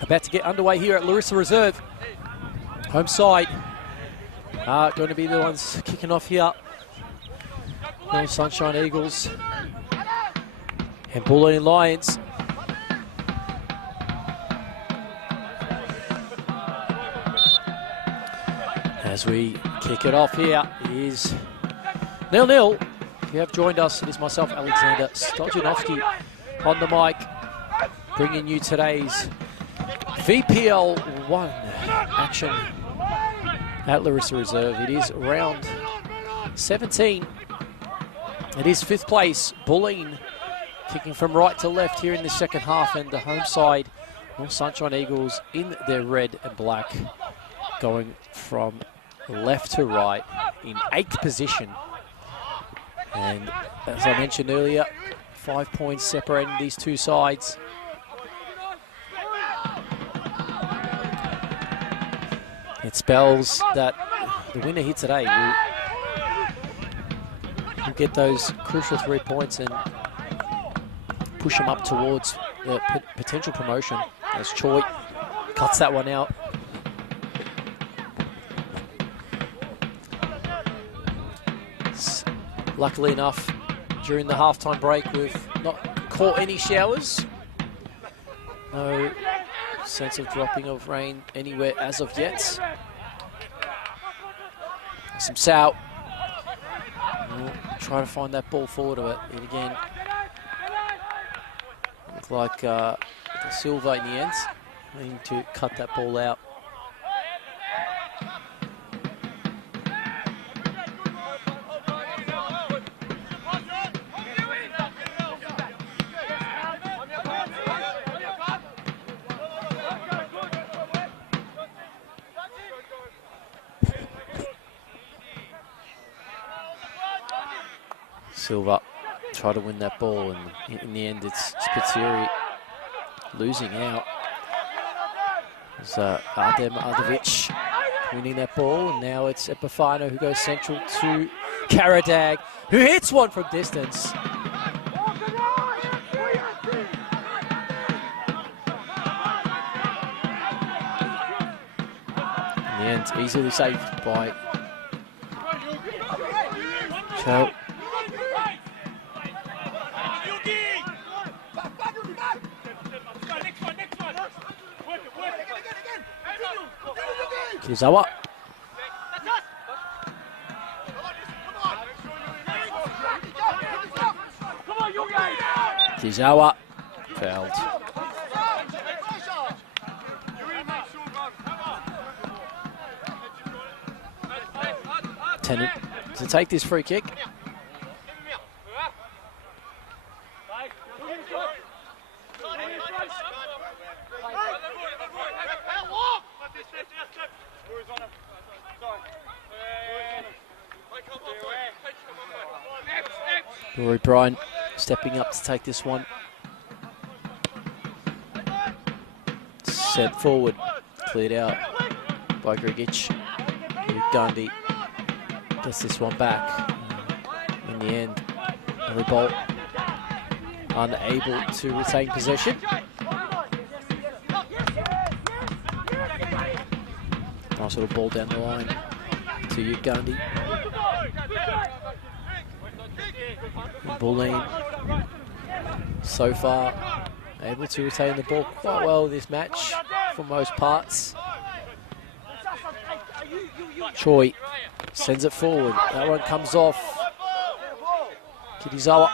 about to get underway here at Larissa Reserve. Home side are going to be the ones kicking off here. North Sunshine Eagles and Bulleen Lions. As we kick it off here, it is 0-0. If you have joined us, it is myself, Alexander Stojanovski, on the mic, bringing you today's VPL 1 action at Larissa Reserve. It is round 17. It is 5th place, Bulleen, kicking from right to left here in the second half, and the home side, North Sunshine Eagles, in their red and black, going from left to right in 8th position. And as I mentioned earlier, 5 points separating these two sides. It spells that the winner here today will get those crucial 3 points and push them up towards the potential promotion, as Choi cuts that one out. Luckily enough, during the halftime break, we've not caught any showers. No sense of dropping of rain anywhere as of yet. Some Sal. Try to find that ball forward of it again. Look like Silva in the end. Needing to cut that ball out. Silva try to win that ball, and in the end it's Spiteri losing out. It's Adem Ardovic winning that ball, and now it's Epifano who goes central to Karadag, who hits one from distance. In the end, easily saved by Cho. Kizawa. Kizawa fouled. Tennant to take this free kick. Rory Bryan stepping up to take this one. Set forward, cleared out by Grigic. Gandhi gets this one back. In the end, Ellie Bolt unable to retain possession. Nice little ball down the line to Gandhi. Bulleen, so far, able to retain the ball quite well this match for most parts. Choi sends it forward. That one comes off. Kirizawa.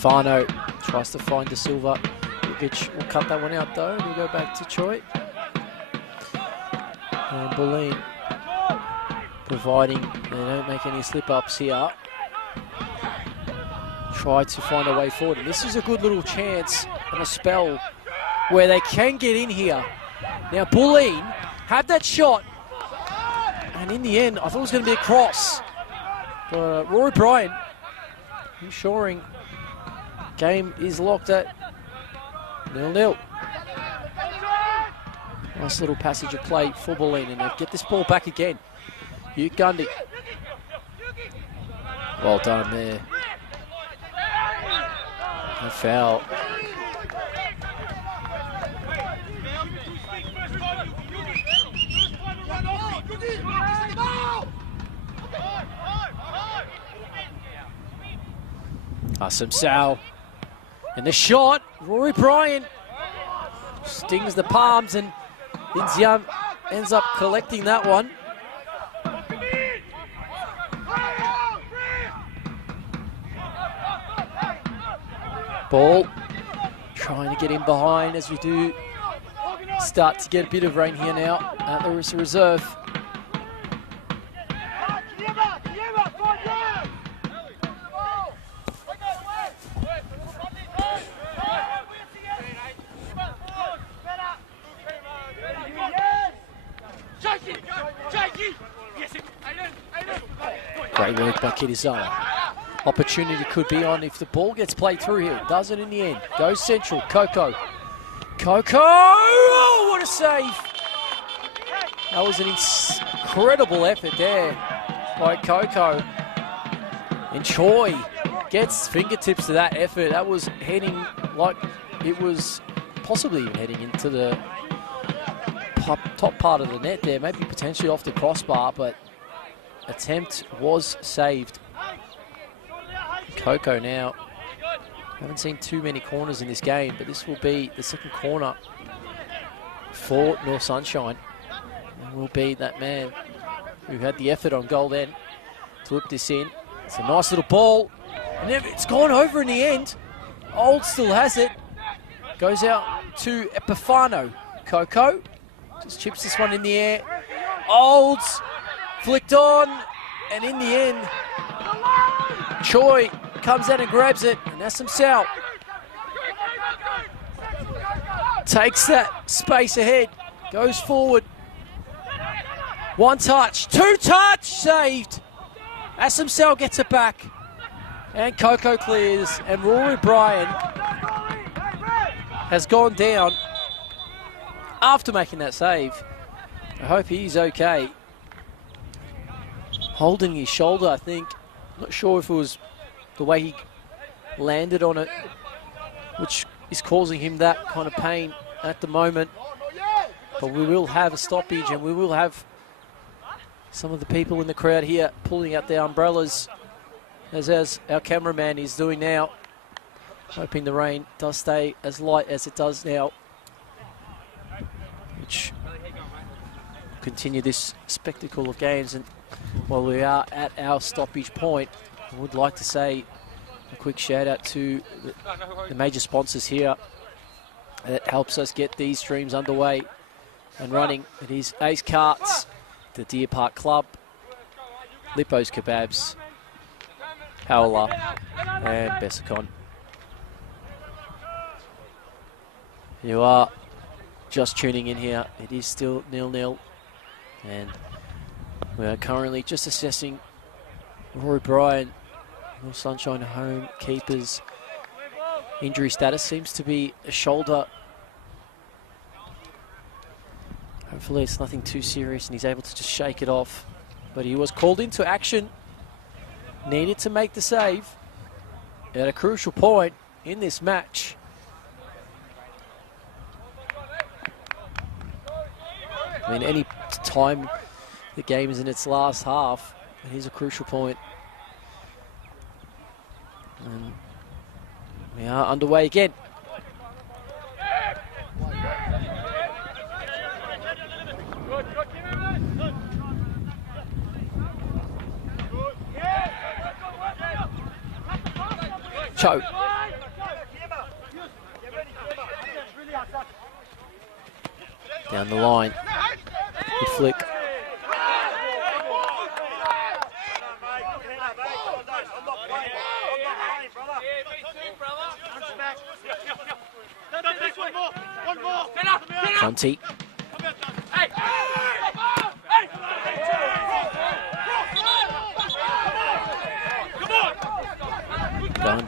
Fano tries to find De Silva. Ugic will cut that one out though. We'll go back to Choi. And Bulleen providing they don't make any slip-ups here. Try to find a way forward. And this is a good little chance and a spell where they can get in here Now Bulleen had that shot, and in the end, I thought it was going to be a cross. But Rory Bryan ensuring game is locked at 0-0. Nice little passage of play for Bulleen, and they get this ball back again. Hugh Gundy. Well done there. A foul. Some Sal. And the shot, Rory Bryan stings the palms, and Linzian ends up collecting that one. Ball trying to get in behind as we do start to get a bit of rain here now at the reserve. Great work by Kitazawa. Opportunity could be on if the ball gets played through here. Doesn't in the end. Goes central. Coco. Coco! Oh, what a save! That was an incredible effort there by Coco. And Choi gets fingertips to that effort. That was heading like it was possibly even heading into the top part of the net there. Maybe potentially off the crossbar, but attempt was saved. Coco now. Haven't seen too many corners in this game, but this will be the second corner for North Sunshine. And will be that man who had the effort on goal then to whip this in. It's a nice little ball. And it's gone over in the end. Old still has it. Goes out to Epifano. Coco just chips this one in the air. Olds flicked on, and in the end, Choi comes out and grabs it, and that's himself. Takes that space ahead, goes forward. One touch, two touch, saved. Asimsel gets it back, and Coco clears, and Rory Bryan has gone down after making that save. I hope he's okay. Holding his shoulder, I think. Not sure if it was the way he landed on it, which is causing him that kind of pain at the moment. But we will have a stoppage, and we will have some of the people in the crowd here pulling out their umbrellas, as our cameraman is doing now. Hoping the rain does stay as light as it does now, which will continue this spectacle of games. And while we are at our stoppage point, I would like to say a quick shout out to the major sponsors here that helps us get these streams underway and running. It is Ace Carts, the Deer Park Club, Lippo's Kebabs, Howler, and Bessicon. You are just tuning in here. It is still 0-0, and we are currently just assessing Rory Bryan, North Sunshine home keeper's injury status. Seems to be a shoulder. Hopefully it's nothing too serious and he's able to just shake it off. But he was called into action. Needed to make the save at a crucial point in this match. I mean, any time the game is in its last half, here's a crucial point. And we are underway again. Cho. Down the line. Good flick. Conti.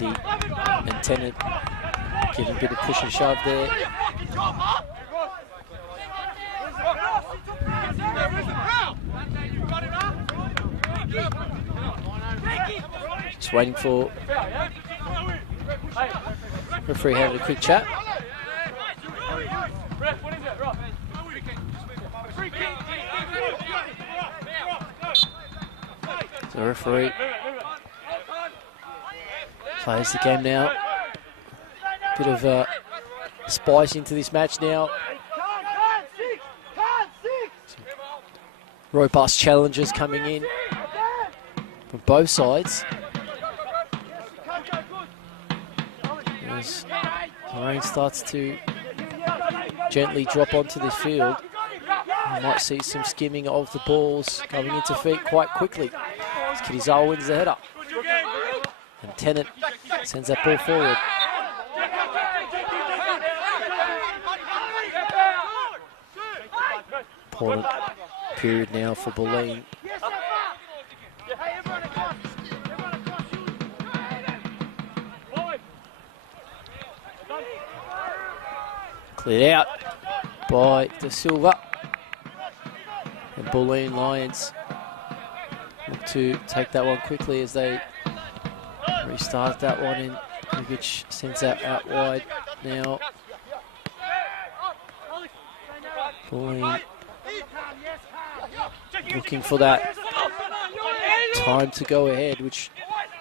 Andy and Tennant giving a bit of push and shove there. Just waiting for referee having a quick chat. The referee plays the game now. Bit of spice into this match now. Some robust challenges coming in from both sides. As the rain starts to gently drop onto the field, you might see some skimming of the balls coming into feet quite quickly. As Kirizawa wins the header. And Tennant sends that ball forward. Important period now for Bulleen. Cleared out by De Silva. And Bulleen Lions look to take that one quickly as they restart that one in. Ugic sends that out wide now. Bulleen looking for that time to go ahead, which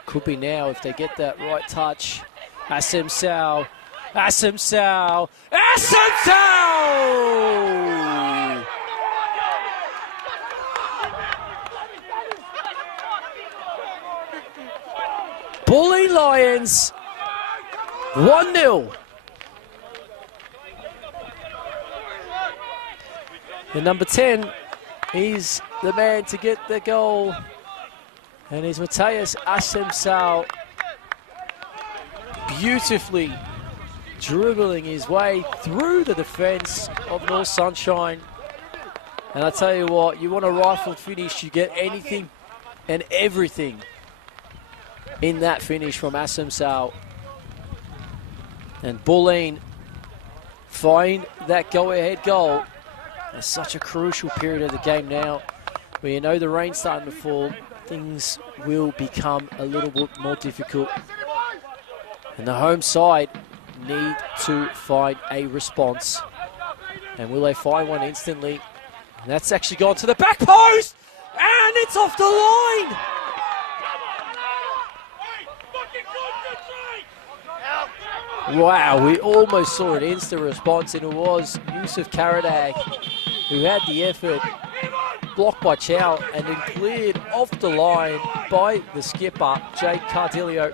could be now if they get that right touch. Assem Sao. Assem Sao. Assem Sao! Bulleen Lions 1-0. And number 10 is the man to get the goal. And it's Matthias Assem Sao, beautifully dribbling his way through the defence of North Sunshine. And I tell you what, you want a rifle finish, you get anything and everything in that finish from Assem Sao. And Bulleen find that go-ahead goal. It's such a crucial period of the game now, where you know the rain's starting to fall, things will become a little bit more difficult. And the home side need to find a response. And will they find one instantly? And that's actually gone to the back post! And it's off the line! Wow, we almost saw an instant response, and it was Yusuf Karadag who had the effort, blocked by Chow, and then cleared off the line by the skipper, Jade Cardillo.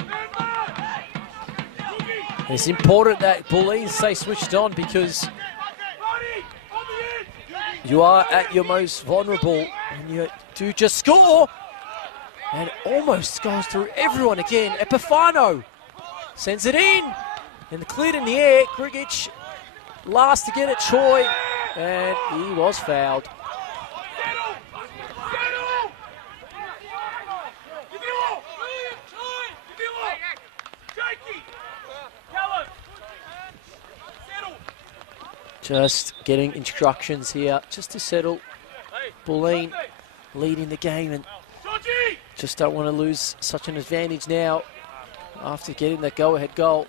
And it's important that Bulleen stay switched on, because you are at your most vulnerable and you do just score. And almost goes through everyone again. Epifano sends it in and cleared in the air. Grigic last to get it, Choi, and he was fouled. Just getting instructions here, just to settle. Bulleen leading the game, and just don't want to lose such an advantage now after getting that go-ahead goal.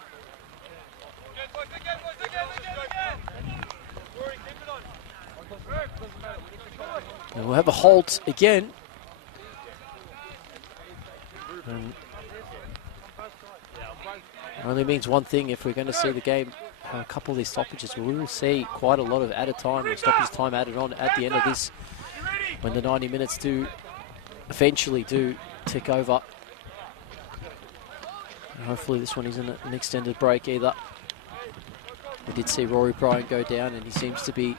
And we'll have a halt again. And it only means one thing: if we're going to see the game a couple of these stoppages, we will see quite a lot of added time or stoppage time added on at the end of this, when the 90 minutes do eventually tick over. And hopefully this one isn't an extended break either. We did see Rory Bryan go down, and he seems to be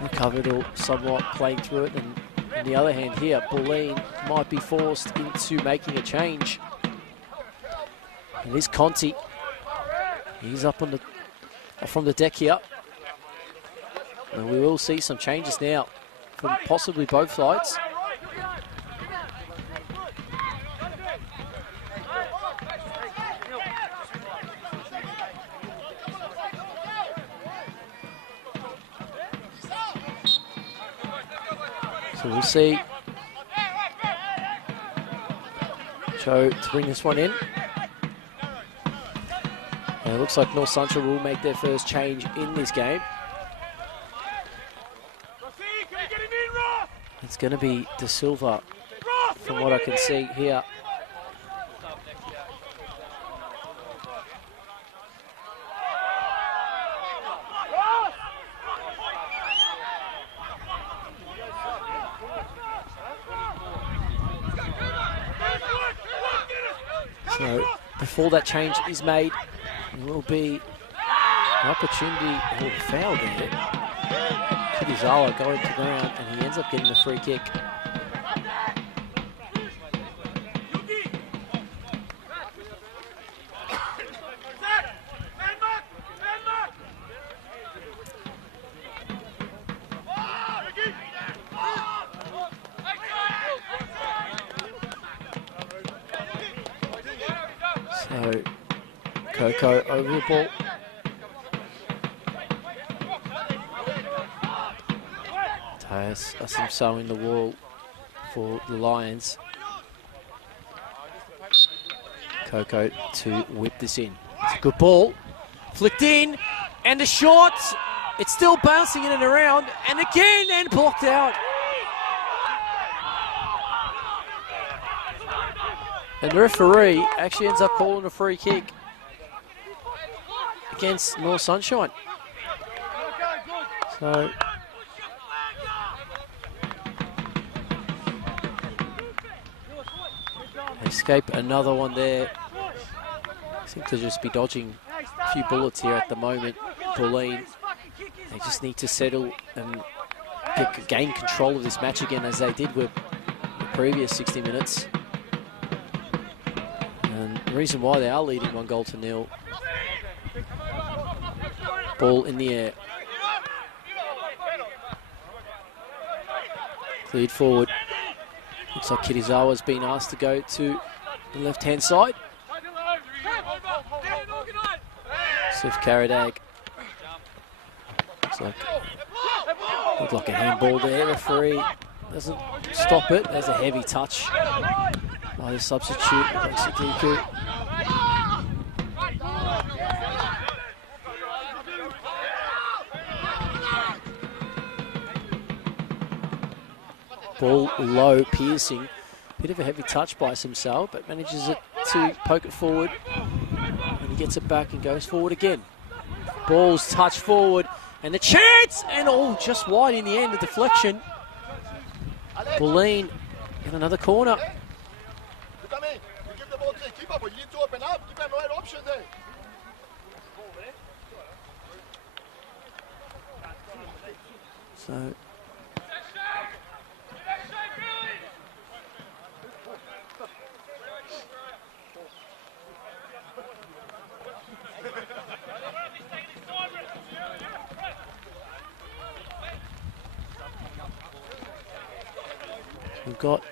recovered or somewhat playing through it. And on the other hand here, Bulleen might be forced into making a change. And it is Conti. He's up on from the deck here. And we will see some changes now from possibly both sides. So we'll see. Cho to bring this one in. And it looks like North Central will make their first change in this game. It's going to be De Silva, from what I can see here. So before that change is made, there will be an opportunity, or foul there. Kirizawa going to ground, and he ends up getting the free kick. So Coco over the ball. Tyus Asimso in the wall for the Lions. Coco to whip this in. It's a good ball. Flicked in, and the shot. It's still bouncing in and around, and again, and blocked out. And the referee actually ends up calling a free kick against North Sunshine. So escape another one there. I think they'll just be dodging a few bullets here at the moment. Bulleen, they just need to settle and gain control of this match again, as they did with the previous 60 minutes. And the reason why they are leading 1-0. Ball in the air. Cleared forward. Looks like Kirizawa's been asked to go to the left-hand side. Sif Karadag. Looked like a handball there. Referee doesn't stop it. There's a heavy touch by the substitute, Sadiku. Ball low, piercing. Bit of a heavy touch by Simsal, but manages it to poke it forward. And he gets it back and goes forward again. Ball's touched forward, and the chance! And oh, just wide in the end, the deflection. Bulleen in another corner. So we've got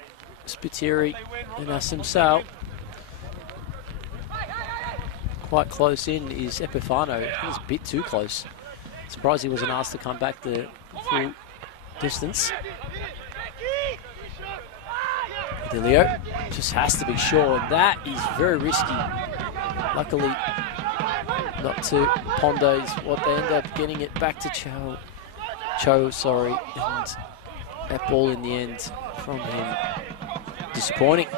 Spiteri and Asimsal. Quite close in is Epifano. He's a bit too close. Surprised he wasn't asked to come back the full distance. Delio just has to be sure, and that is very risky. Luckily, not to Pondo is what they end up getting it back to Cho, and that ball in the end from him, disappointing.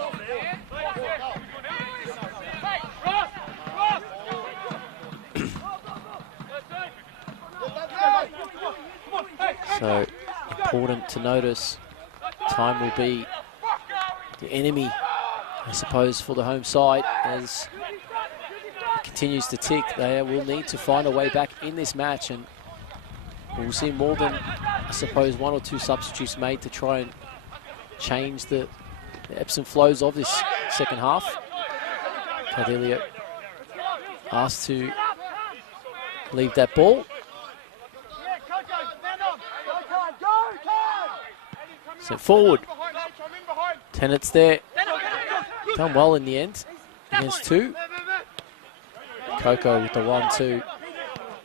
So important to notice, time will be the enemy, I suppose, for the home side. As it continues to tick, they will need to find a way back in this match, and we'll see more than, I suppose, one or two substitutes made to try and change the ebbs and flows of this second half. Cordelia asked to leave that ball. So forward. Tennant's there. Done well in the end against two. Coco with the 1-2.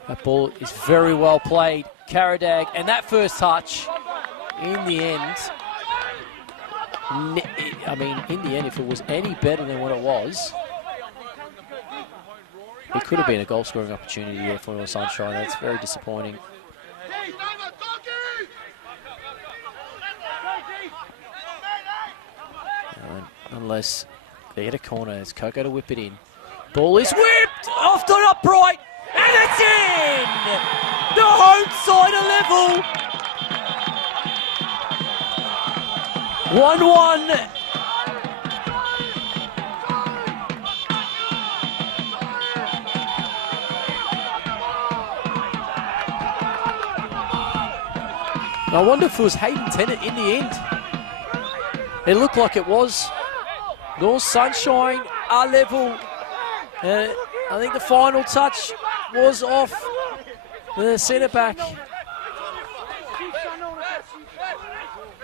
That ball is very well played. Karadag, and that first touch in the end I mean, in the end, if it was any better than what it was, it could have been a goal-scoring opportunity here for North Sunshine. That's very disappointing. Unless they get a corner, it's Coco to whip it in. Ball is whipped off the upright, and it's in! The home side are level. 1-1. I wonder if it was Hayden Tennant in the end. It looked like it was. North Sunshine are level. I think the final touch was off the centre back.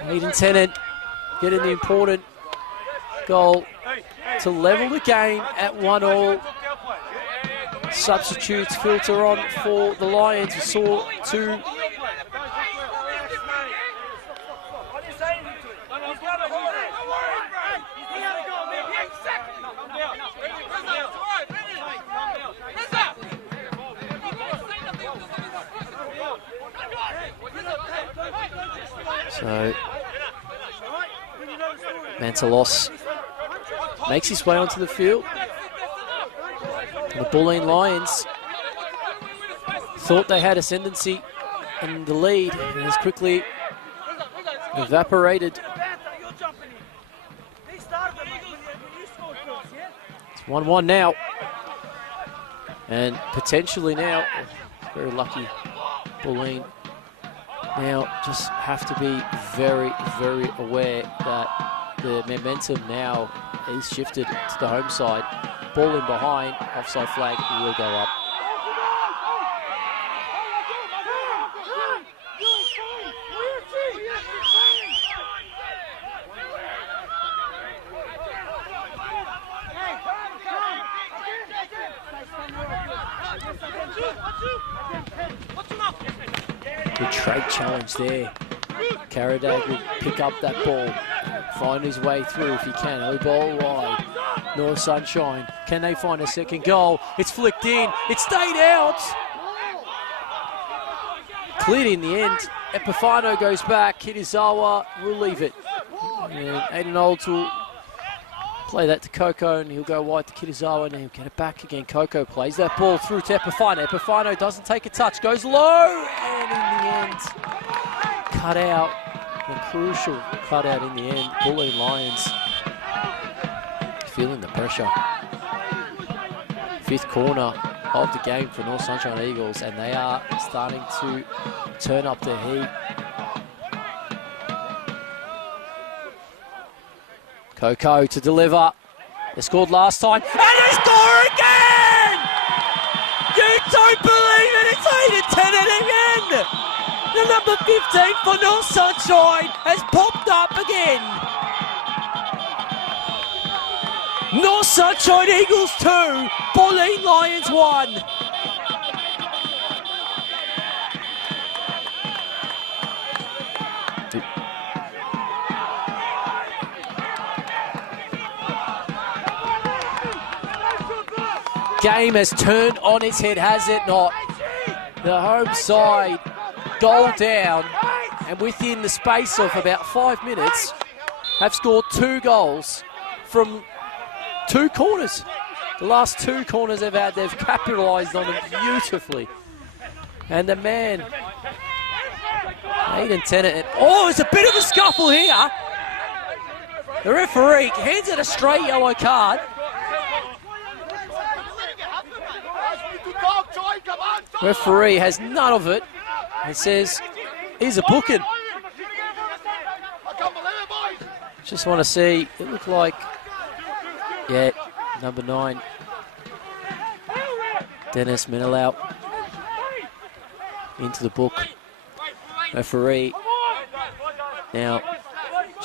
Hayden Tennant getting the important goal to level the game at 1-1. Substitutes filter on for the Lions. We saw two. So Mantelos makes his way onto the field. And the Bulleen Lions thought they had ascendancy in the lead and has quickly evaporated. It's 1-1 now. And potentially now, very lucky Bulleen. Now, just have to be very, very aware that the momentum now is shifted to the home side. Ball in behind, offside flag will go up. Good trade challenge there. Caradag will pick up that ball, find his way through if he can. Early ball wide. North Sunshine, can they find a second goal? It's flicked in, it stayed out. Cleared in the end. Epifano goes back, Kitazawa will leave it. And Aiden Olds will play that to Coco and he'll go wide to Kitazawa and he'll get it back again. Coco plays that ball through to Epifano. Epifano doesn't take a touch, goes low, and in the end, cut out. A crucial cut out in the end. Bulleen Lions feeling the pressure. Fifth corner of the game for North Sunshine Eagles, and they are starting to turn up the heat. Coco to deliver. They scored last time, and they score again! You don't believe it, it's Hayden Tennant again! The number 15 for North Sunshine has popped up again. North Sunshine Eagles 2, Bulleen Lions 1. Game has turned on its head, has it not? The home side goal down, and within the space of about 5 minutes have scored 2 goals from 2 corners. The last 2 corners they've had, they've capitalised on them beautifully. And the man, Hayden Tennant, oh, there's a bit of a scuffle here. The referee hands it a straight yellow card. Referee has none of it and says, here's a booking. Just want to see, it looked like, yeah, number 9, Dennis Menelau, into the book. Referee now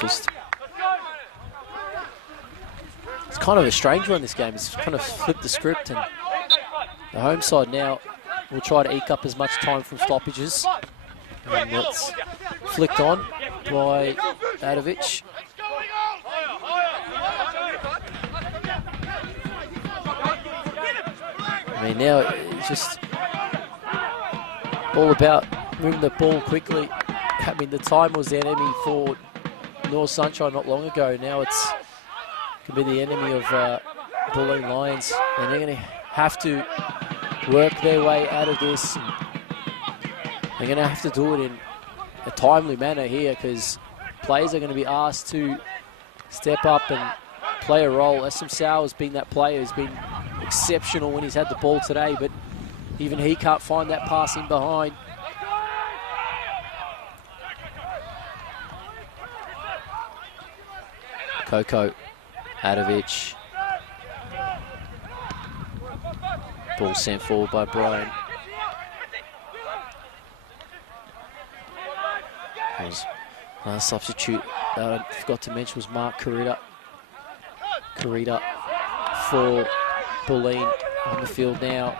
just, it's kind of a strange one, this game. It's kind of flipped the script, and the home side now will try to eke up as much time from stoppages. And that's flicked on by Adovic. I mean, now it's just all about moving the ball quickly. I mean, the time was the enemy for North Sunshine not long ago. Now it's can be the enemy of Bulleen Lions, and they're going to have to work their way out of this. They're going to have to do it in a timely manner here, because players are going to be asked to step up and play a role. SM Sau has been that player who's been exceptional when he's had the ball today, but even he can't find that pass in behind. Coco, Adovic. Ball sent forward by Brian. Substitute, I forgot to mention, was Mark Carita. Carita for Bulleen on the field now.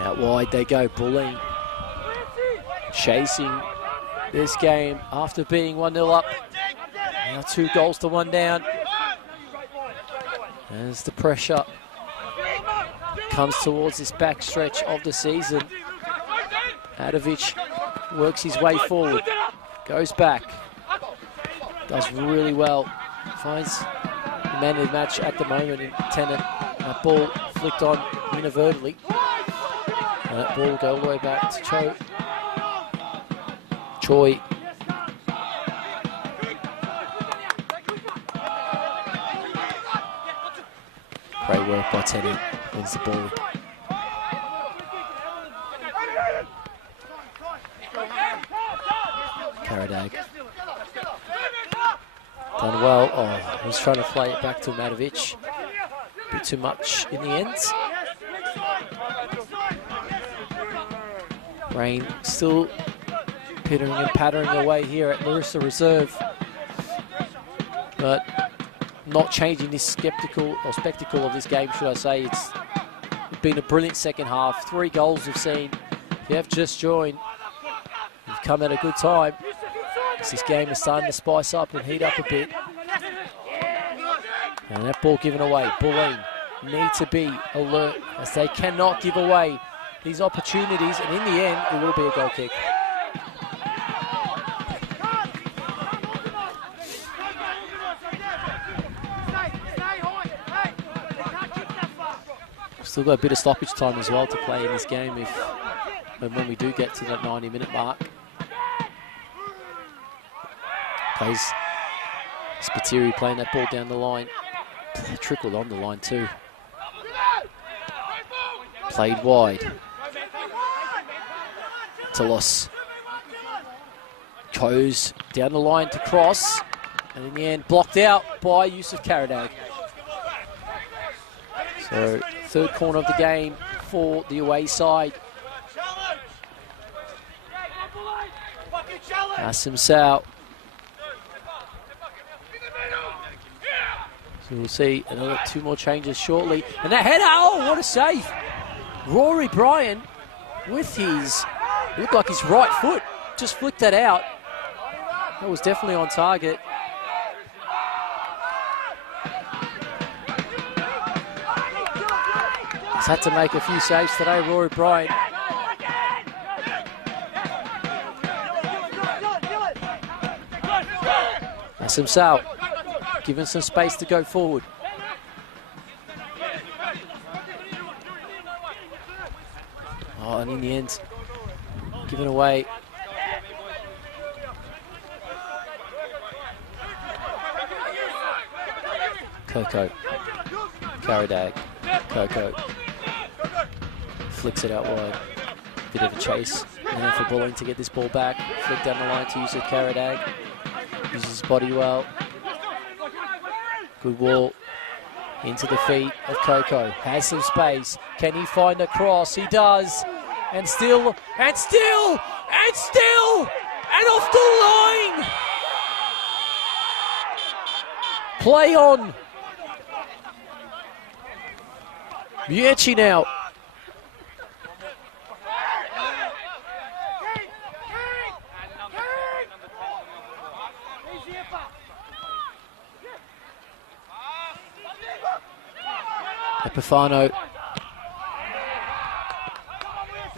Out wide they go, Bulleen chasing this game after being 1-0 up. Now 2 goals to 1 down. As the pressure comes towards this back stretch of the season, Adovic works his way forward, goes back, does really well, finds the man of the match at the moment in Tennant. That ball flicked on inadvertently. And that ball will go all the way back to Choi. Great work by Tennant, wins the ball. Karadag. Done well. Oh, he was trying to play it back to Matovic. A bit too much in the end. Rain still pittering and pattering away here at Larissa Reserve. But not changing this spectacle of this game, should I say. It's been a brilliant second half. 3 goals we've seen. If you have just joined, you've come at a good time. This game is starting to spice up and heat up a bit. And that ball given away. Bulleen need to be alert, as they cannot give away these opportunities, and in the end, it will be a goal kick. Still got a bit of stoppage time as well to play in this game when we do get to that 90-minute mark. Plays Spiteri playing that ball down the line. Trickled on the line too. Played wide. Talos goes down the line to cross, and in the end blocked out by Yusuf Karadag. So 3rd corner of the game for the away side. SM Sau. So we'll see another 2 more changes shortly. And that header, oh, what a save. Rory Bryan with his, looked like his right foot, just flicked that out. That was definitely on target. He's had to make a few saves today, Rory Bryan. SM Sau given some space to go forward. Oh, and in the end, given away. Coco. Karadag. Coco. Flicks it out wide. Bit of a chase. And then for Bulleen to get this ball back. Flick down the line to Yusuf Karadag. Uses his body well. Good wall into the feet of Coco. Has some space. Can he find a cross? He does. And still, and still, and still, and off the line. Play on. Miechi now. Epifano.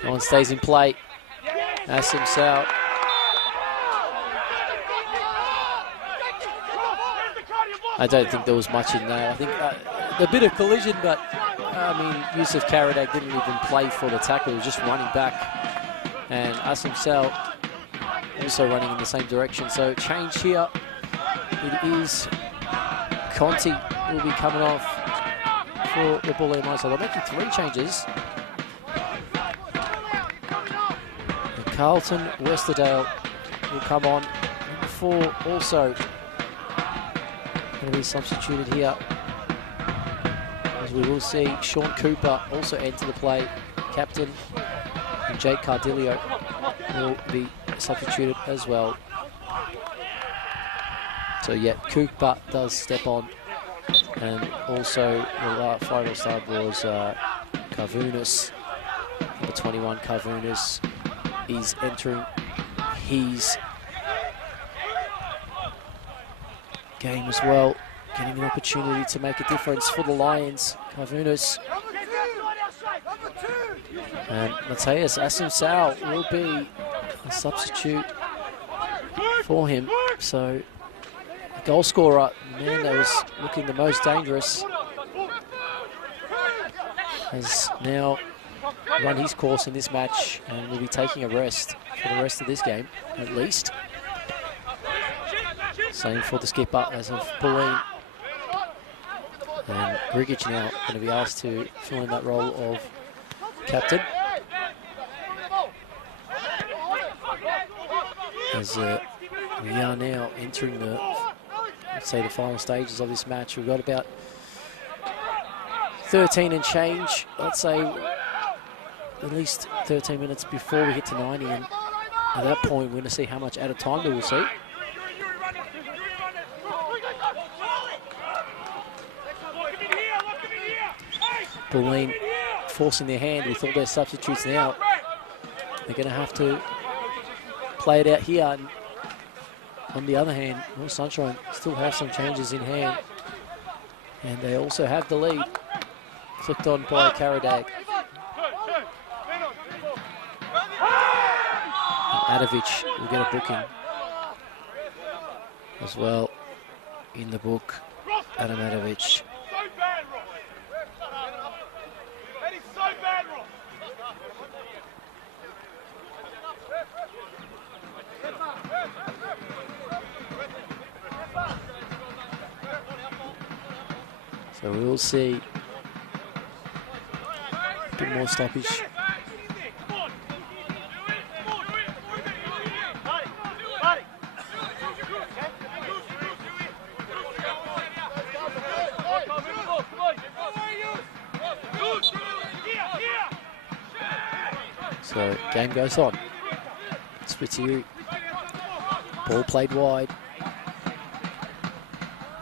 No one stays in play. Asim Sal. I don't think there was much in there. I think a bit of collision, but I mean, Yusuf Karadag didn't even play for the tackle. He was just running back. And Asim Sal also running in the same direction. So change here. It is Conti will be coming off for the Bulleen Lions. So they're making 3 changes. And Carlton Westerdale will come on. Number 4 also going to be substituted here. As we will see Sean Cooper also enter the play. Captain and Jake Cardillo will be substituted as well. So yeah, Cooper does step on. And also the final sub was Carvunas. Number 21, Carvunas, is entering his game as well, getting an opportunity to make a difference for the Lions. Carvunas and Mateus Asim Sal will be a substitute for him. So the goal scorer, the man that was looking the most dangerous, has now run his course in this match and will be taking a rest for the rest of this game, at least. Same for the skipper as of Bulleen. And Grigic now going to be asked to fill in that role of captain. As we are now entering the, let's say, the final stages of this match. We've got about 13 and change, let's say at least 13 minutes before we hit to 90, and at that point we're going to see how much added time we will see. Bulleen forcing their hand with all their substitutes now. They're going to have to play it out here. And on the other hand, North Sunshine still have some changes in hand. And they also have the lead. Flicked on by Karadag. Adovic will get a booking as well in the book. Adam Adovic. So we will see a bit more stoppage. So game goes on. Spiteri, ball played wide.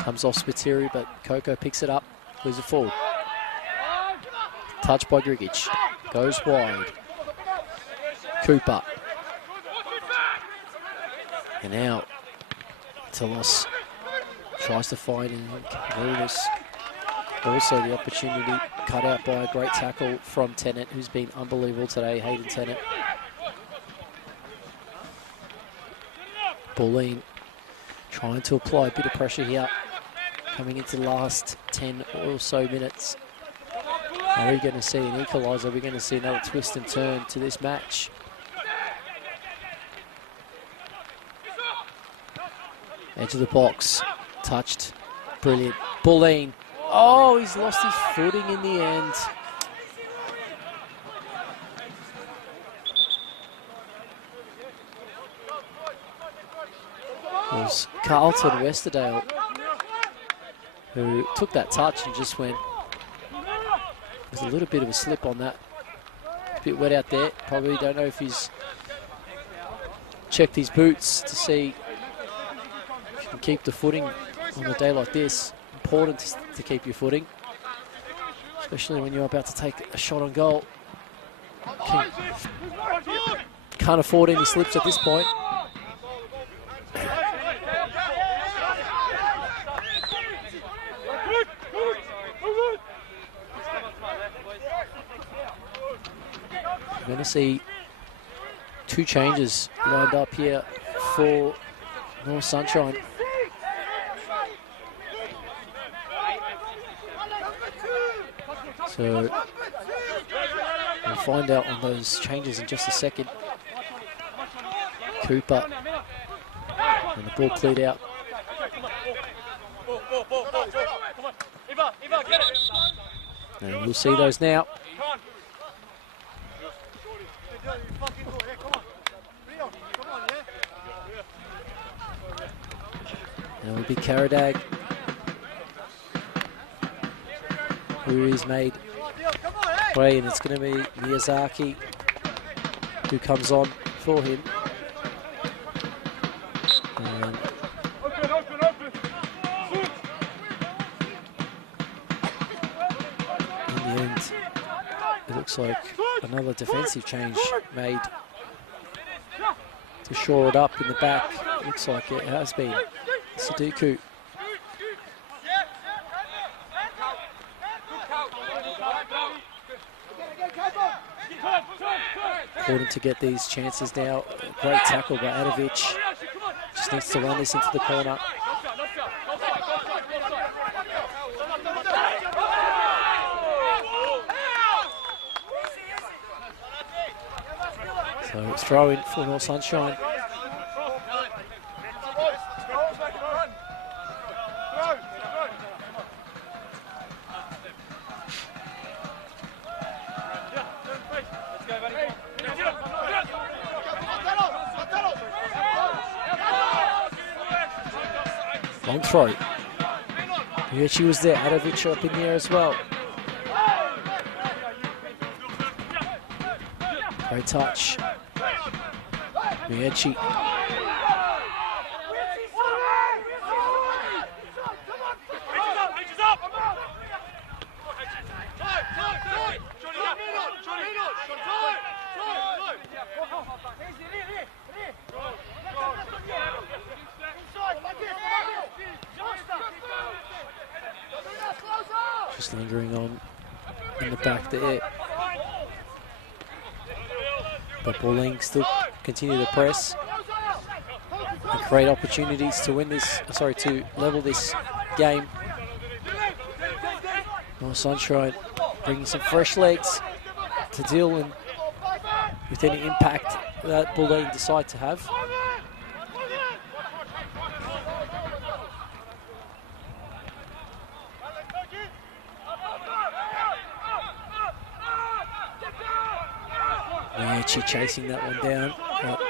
Comes off Spiteri, but Coco picks it up, moves it forward. Touch by Grigic, goes wide. Cooper. And now Telos tries to find Venus. Also the opportunity cut out by a great tackle from Tennant, who's been unbelievable today, Hayden Tennant. Bulleen trying to apply a bit of pressure here, coming into the last 10 or so minutes. Are we going to see an equaliser? Are we going to see another twist and turn to this match? Edge of the box, touched, brilliant. Bulleen, oh, he's lost his footing in the end. It was Carlton Westerdale who took that touch and just went. There's a little bit of a slip on that. A bit wet out there. Probably don't know if he's checked his boots to see if you can keep the footing on a day like this. Important to keep your footing, especially when you're about to take a shot on goal. Can't afford any slips at this point. going to see two changes lined up here for North Sunshine. So we'll find out on those changes in just a second. Cooper, and the ball cleared out. And we'll see those now. That will be Karadag, who is made way, and it's going to be Miyazaki who comes on for him. And in the end, it looks like another defensive change made to shore it up in the back. Looks like it has been. Sudoku. Important to get these chances now. Great tackle by Adovic. Just needs to run this into the corner. So it's throw in for North Sunshine. Long throw. She was there. Adovic up in the air as well. Great touch. Miyechi. Just lingering on in the back there. But Bulleen still continue to press and create opportunities to win this, to level this game. North Sunshine bringing some fresh legs to deal with any impact that Bulleen decide to have. Miyechi chasing that one down, but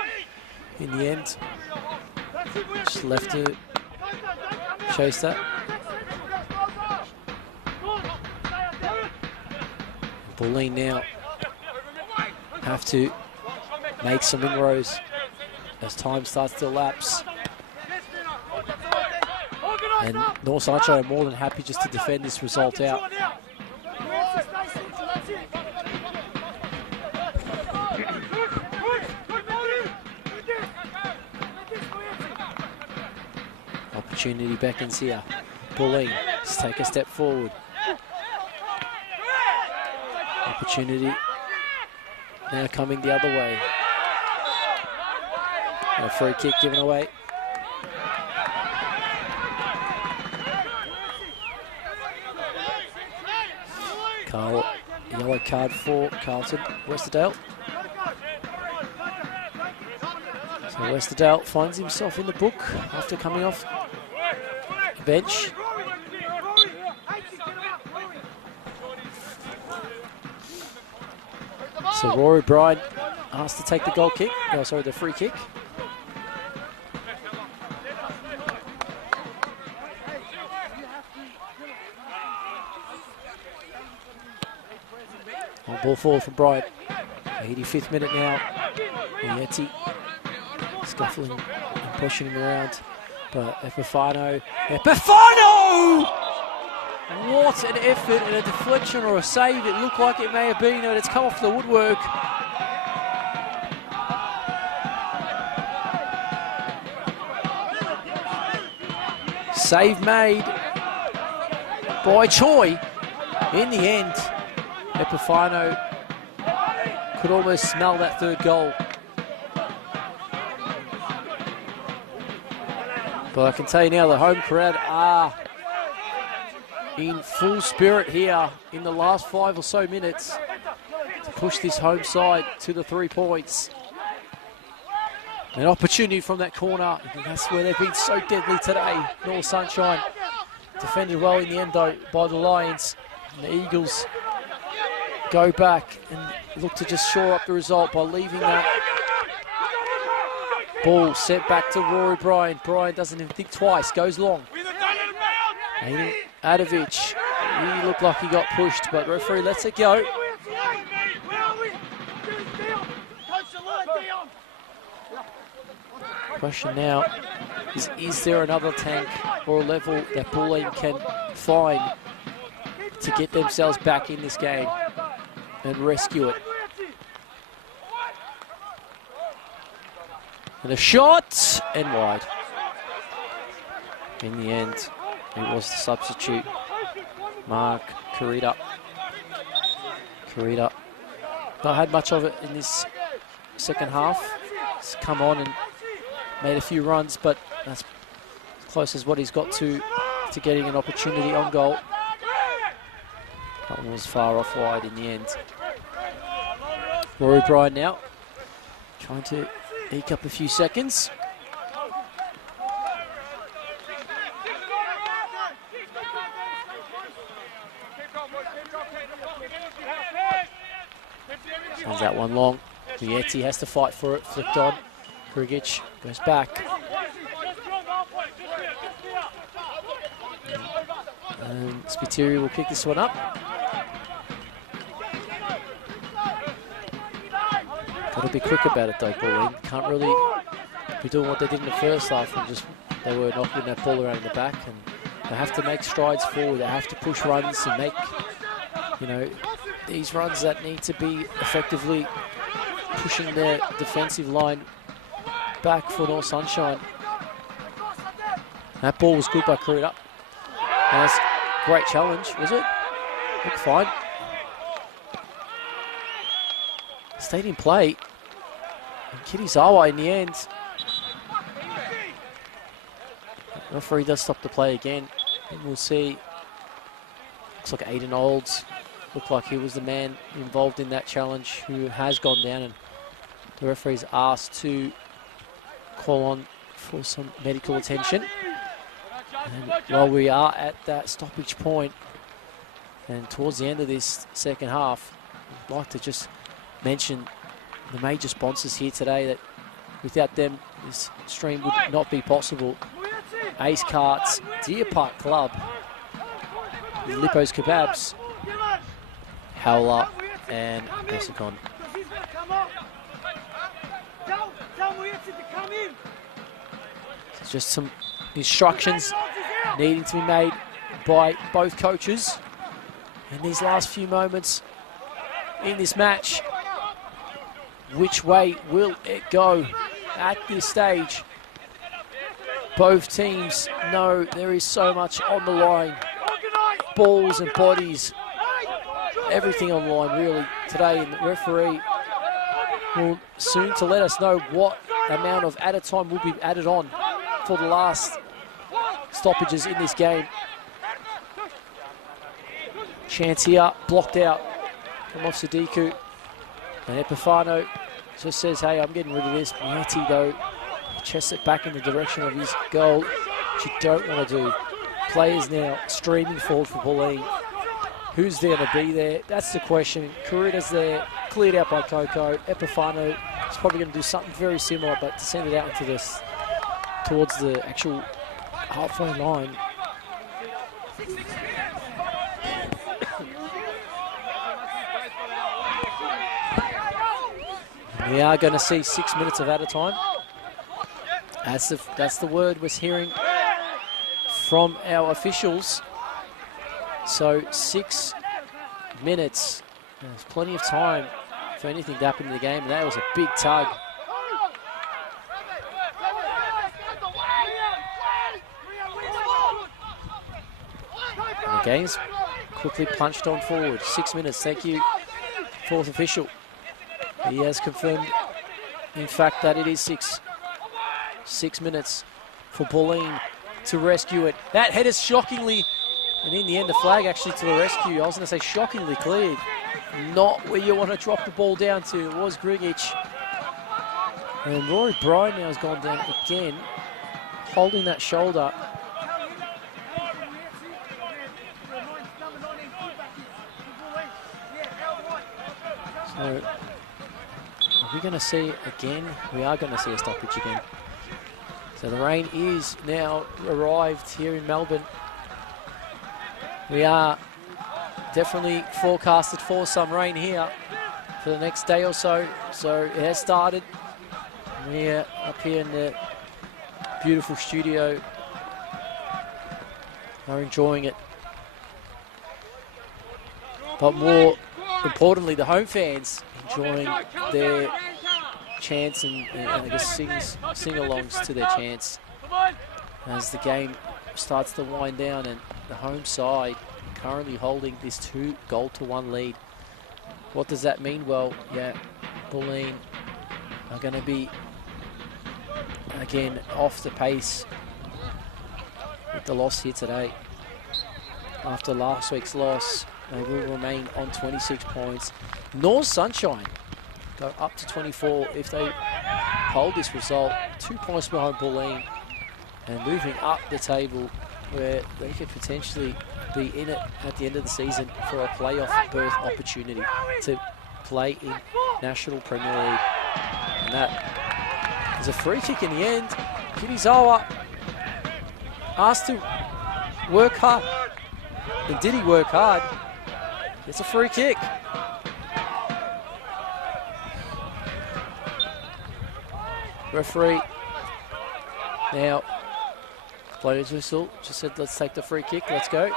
in the end, just left to chase that. Bulleen now have to make some inroads as time starts to elapse. And North Sunshine are more than happy just to defend this result out. Opportunity beckons here. Bulleen, let's take a step forward. Opportunity now coming the other way. A free kick given away. Carl, yellow card for Carlton. Westerdale. So Westerdale finds himself in the book after coming off the bench. So Rory Bride asked to take the goal kick. Oh, sorry, the free kick. On ball forward from Bride. 85th minute now. Miyechi scuffling and pushing him around. But Epifano! What an effort and a deflection or a save it looked like it may have been, but it's come off the woodwork. Save made by Choi. In the end, Epifano Could almost smell that third goal. But I can tell you now, the home crowd are in full spirit here in the last 5 or so minutes to push this home side to the 3 points. An opportunity from that corner, and that's where they've been so deadly today. North Sunshine defended well in the end though by the Lions. And the Eagles go back and look to just shore up the result by leaving that ball sent back to Rory Bryan. Bryan doesn't even think twice, goes long. Aiden Adovich, he looked like he got pushed, but the referee lets it go. Question now is there another tank or a level that Bulleen can find to get themselves back in this game and rescue it? And a shot, and wide. In the end, it was the substitute, Mark Kurita. Kurita not had much of it in this second half. He's come on and made a few runs, but that's as close as what he's got to getting an opportunity on goal. That one was far off wide in the end. Rory Bryan now, trying to eke up a few seconds. Sends that one long. Vietti has to fight for it, flicked on. Krigic goes back. And Spiteri will kick this one up. Got to be quick about it though, Bulleen. Can't really be doing what they did in the first half and just they were knocking that ball around in the back, and they have to make strides forward. They have to push runs and make, you know, these runs that need to be effectively pushing their defensive line back for North Sunshine. That ball was good by Kurita. That's a great challenge, was it? Looked fine. Stayed in play. And Kirizawa in the end. The referee does stop the play again. And we'll see. Looks like Aiden Olds looked like he was the man involved in that challenge who has gone down, and the referee's asked to call on for some medical attention. And while we are at that stoppage point and towards the end of this second half, I'd like to just mention the major sponsors here today that without them this stream would not be possible. Ace Carts, Deer Park Club, Lippo's Kebabs, Howler and Vesicon. Just some instructions needing to be made by both coaches in these last few moments in this match. Which way will it go at this stage? Both teams know there is so much on the line. Balls and bodies, everything on the line really today, and the referee will soon to let us know what amount of added time will be added on for the last stoppages in this game. Chance here, blocked out from off Sadiku. And Epifano just says, hey, I'm getting rid of this. Mieti, though, chests it back in the direction of his goal, which you don't want to do. Players now streaming forward for Bulleen. Who's there to be there? That's the question. Kurita's there, cleared out by Coco. Epifano is probably going to do something very similar, but to send it out into this, towards the actual halfway line. We are going to see 6 minutes of added time. That's the word we're hearing from our officials. So 6 minutes. There's plenty of time for anything to happen in the game. And that was a big tug. And the game's quickly punched on forward. 6 minutes. Thank you, fourth official. He has confirmed, in fact, that it is 6 minutes for Bulleen to rescue it. That header shockingly, and in the end, the flag actually to the rescue. I was going to say shockingly cleared. Not where you want to drop the ball down to. It was Grigic. And Rory Bryan now has gone down again, holding that shoulder. So, are we going to see again? We are going to see a stoppage again. So the rain is now arrived here in Melbourne. We are definitely forecasted for some rain here for the next day or so. So it has started. We're up here in the beautiful studio. Are enjoying it. But more importantly, the home fans enjoying their chants and I guess sing-alongs to their chants as the game starts to wind down, and the home side currently holding this 2-1 lead. What does that mean? Well, yeah, Bulleen are going to be again off the pace with the loss here today. After last week's loss, they will remain on 26 points. North Sunshine go up to 24 if they hold this result. 2 points behind Bulleen and moving up the table where they could potentially be in it at the end of the season for a playoff berth opportunity to play in National Premier League. And that is a free kick in the end. Kinizawa asked to work hard. And did he work hard? It's a free kick. Referee now blows whistle, just said let's take the free kick, let's go.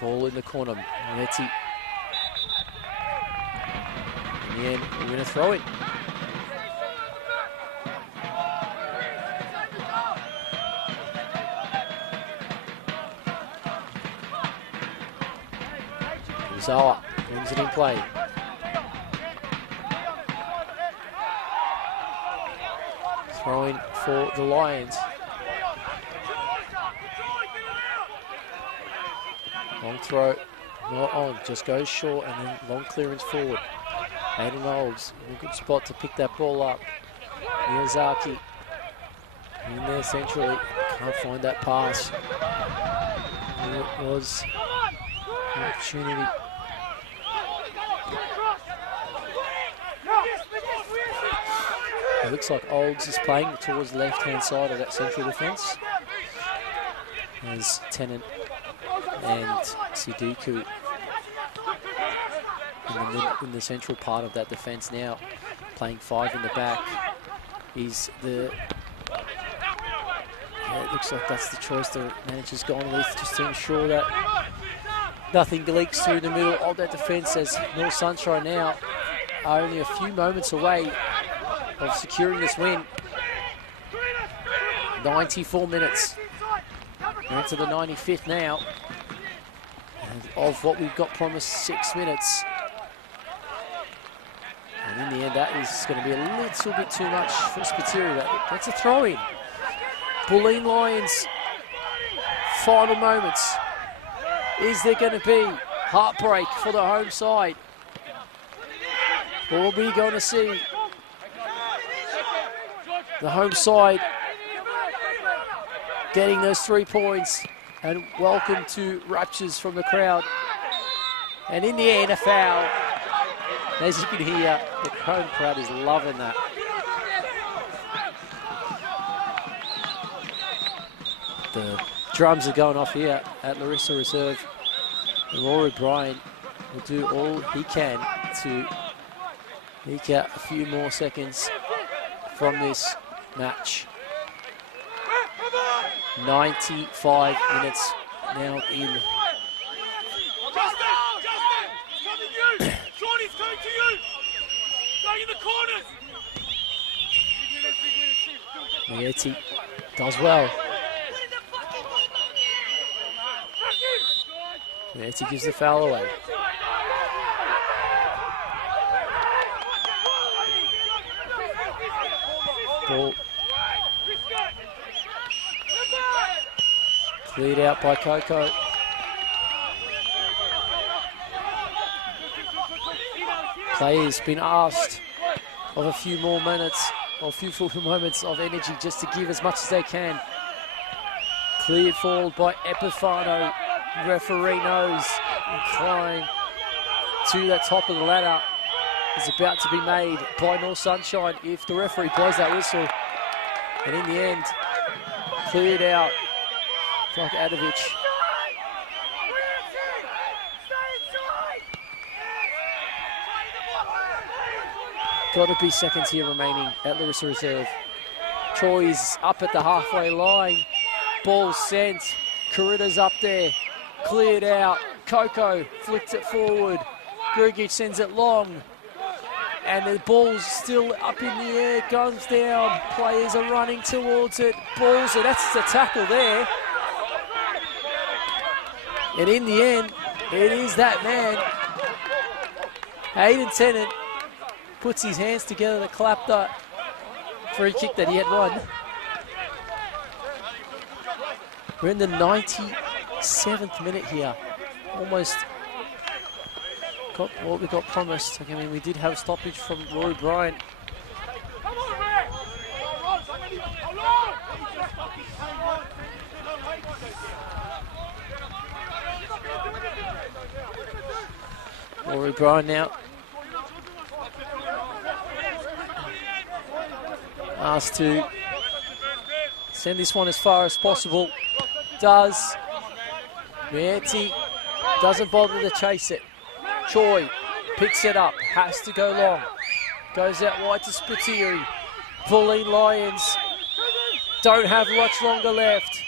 Ball in the corner, Netty. In the end, we're going to throw it. Zawa brings it in play. Throwing for the Lions. Long throw, not on, just goes short, and then long clearance forward. Aiden Olds in a good spot to pick that ball up. Miyazaki in there centrally, can't find that pass. And it was an opportunity. It looks like Olds is playing towards the left-hand side of that central defence. As Tennant and Sidiku in the central part of that defence now, playing 5 in the back. Is the... Yeah, it looks like that's the choice the manager's gone with, just to ensure that nothing leaks through the middle of that defence, as North Sunshine now are only a few moments away of securing this win. 94 minutes. We're into the 95th now. And of what we've got promised 6 minutes. And in the end, that is going to be a little bit too much for Spiteri. That's a throw-in. Bulleen Lions, final moments. Is there going to be heartbreak for the home side? Or are we going to see the home side getting those 3 points, and welcome to raptures from the crowd? And in the end, a foul. As you can hear, the home crowd is loving that. The drums are going off here at Larissa Reserve. And Rory Bryan will do all he can to eke out a few more seconds from this match. 95 minutes now in. Jordy's coming to you! Going in the corners! Mieti Does well. Nancy gives the foul away. Ball cleared out by Coco. Players been asked of a few more minutes, or a few full moments of energy just to give as much as they can. Cleared forward by Epifano. Referee knows, inclined to the top of the ladder is about to be made by North Sunshine if the referee blows that whistle. And in the end, cleared out like Adovic. Got to be seconds here remaining at Larissa Reserve. Troy's up at the halfway line. Ball sent. Corrida's up there. Cleared out. Coco flicked it forward. Grugic sends it long. And the ball's still up in the air. Guns down. Players are running towards it. Balls it. That's the tackle there. And in the end, it is that man. Hayden Tennant puts his hands together to clap that free kick that he had won. We're in the 97th minute here. Almost got what we got promised. I mean, we did have a stoppage from Rory Bryant. Rory Bryant now asked to send this one as far as possible. Does. Mieti doesn't bother to chase it. Choi picks it up, has to go long. Goes out wide to Spiteri. Bulleen Lions don't have much longer left.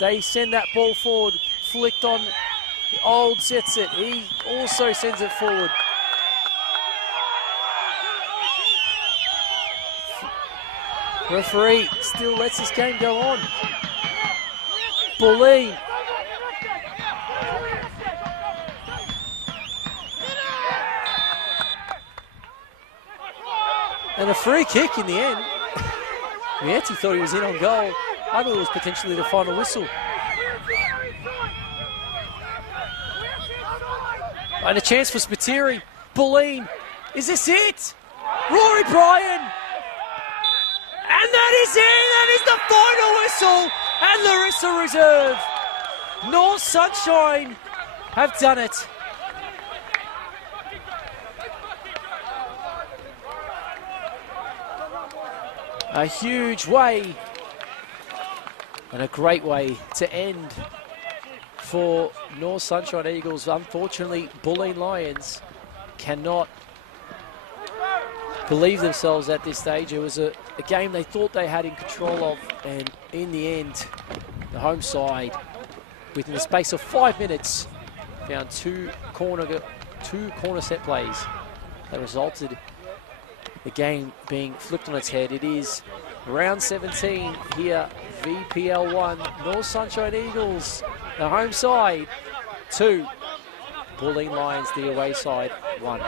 They send that ball forward, flicked on. Old sets it. He also sends it forward. Referee still lets this game go on. Bulleen. And a free kick in the end. Mieti thought he was in on goal. I thought it was potentially the final whistle. And a chance for Spiteri. Bulleen. Is this it? Rory Bryan. And that is it. That is the final whistle at Larissa Reserve. North Sunshine have done it. A huge way and a great way to end for North Sunshine Eagles. Unfortunately, Bulleen Lions cannot believe themselves at this stage. It was a game they thought they had in control of, and in the end, the home side, within the space of 5 minutes, found two corner set plays that resulted the game being flipped on its head. It is round 17 here, VPL 1, North Sunshine Eagles, the home side, 2, Bulleen Lions, the away side, 1.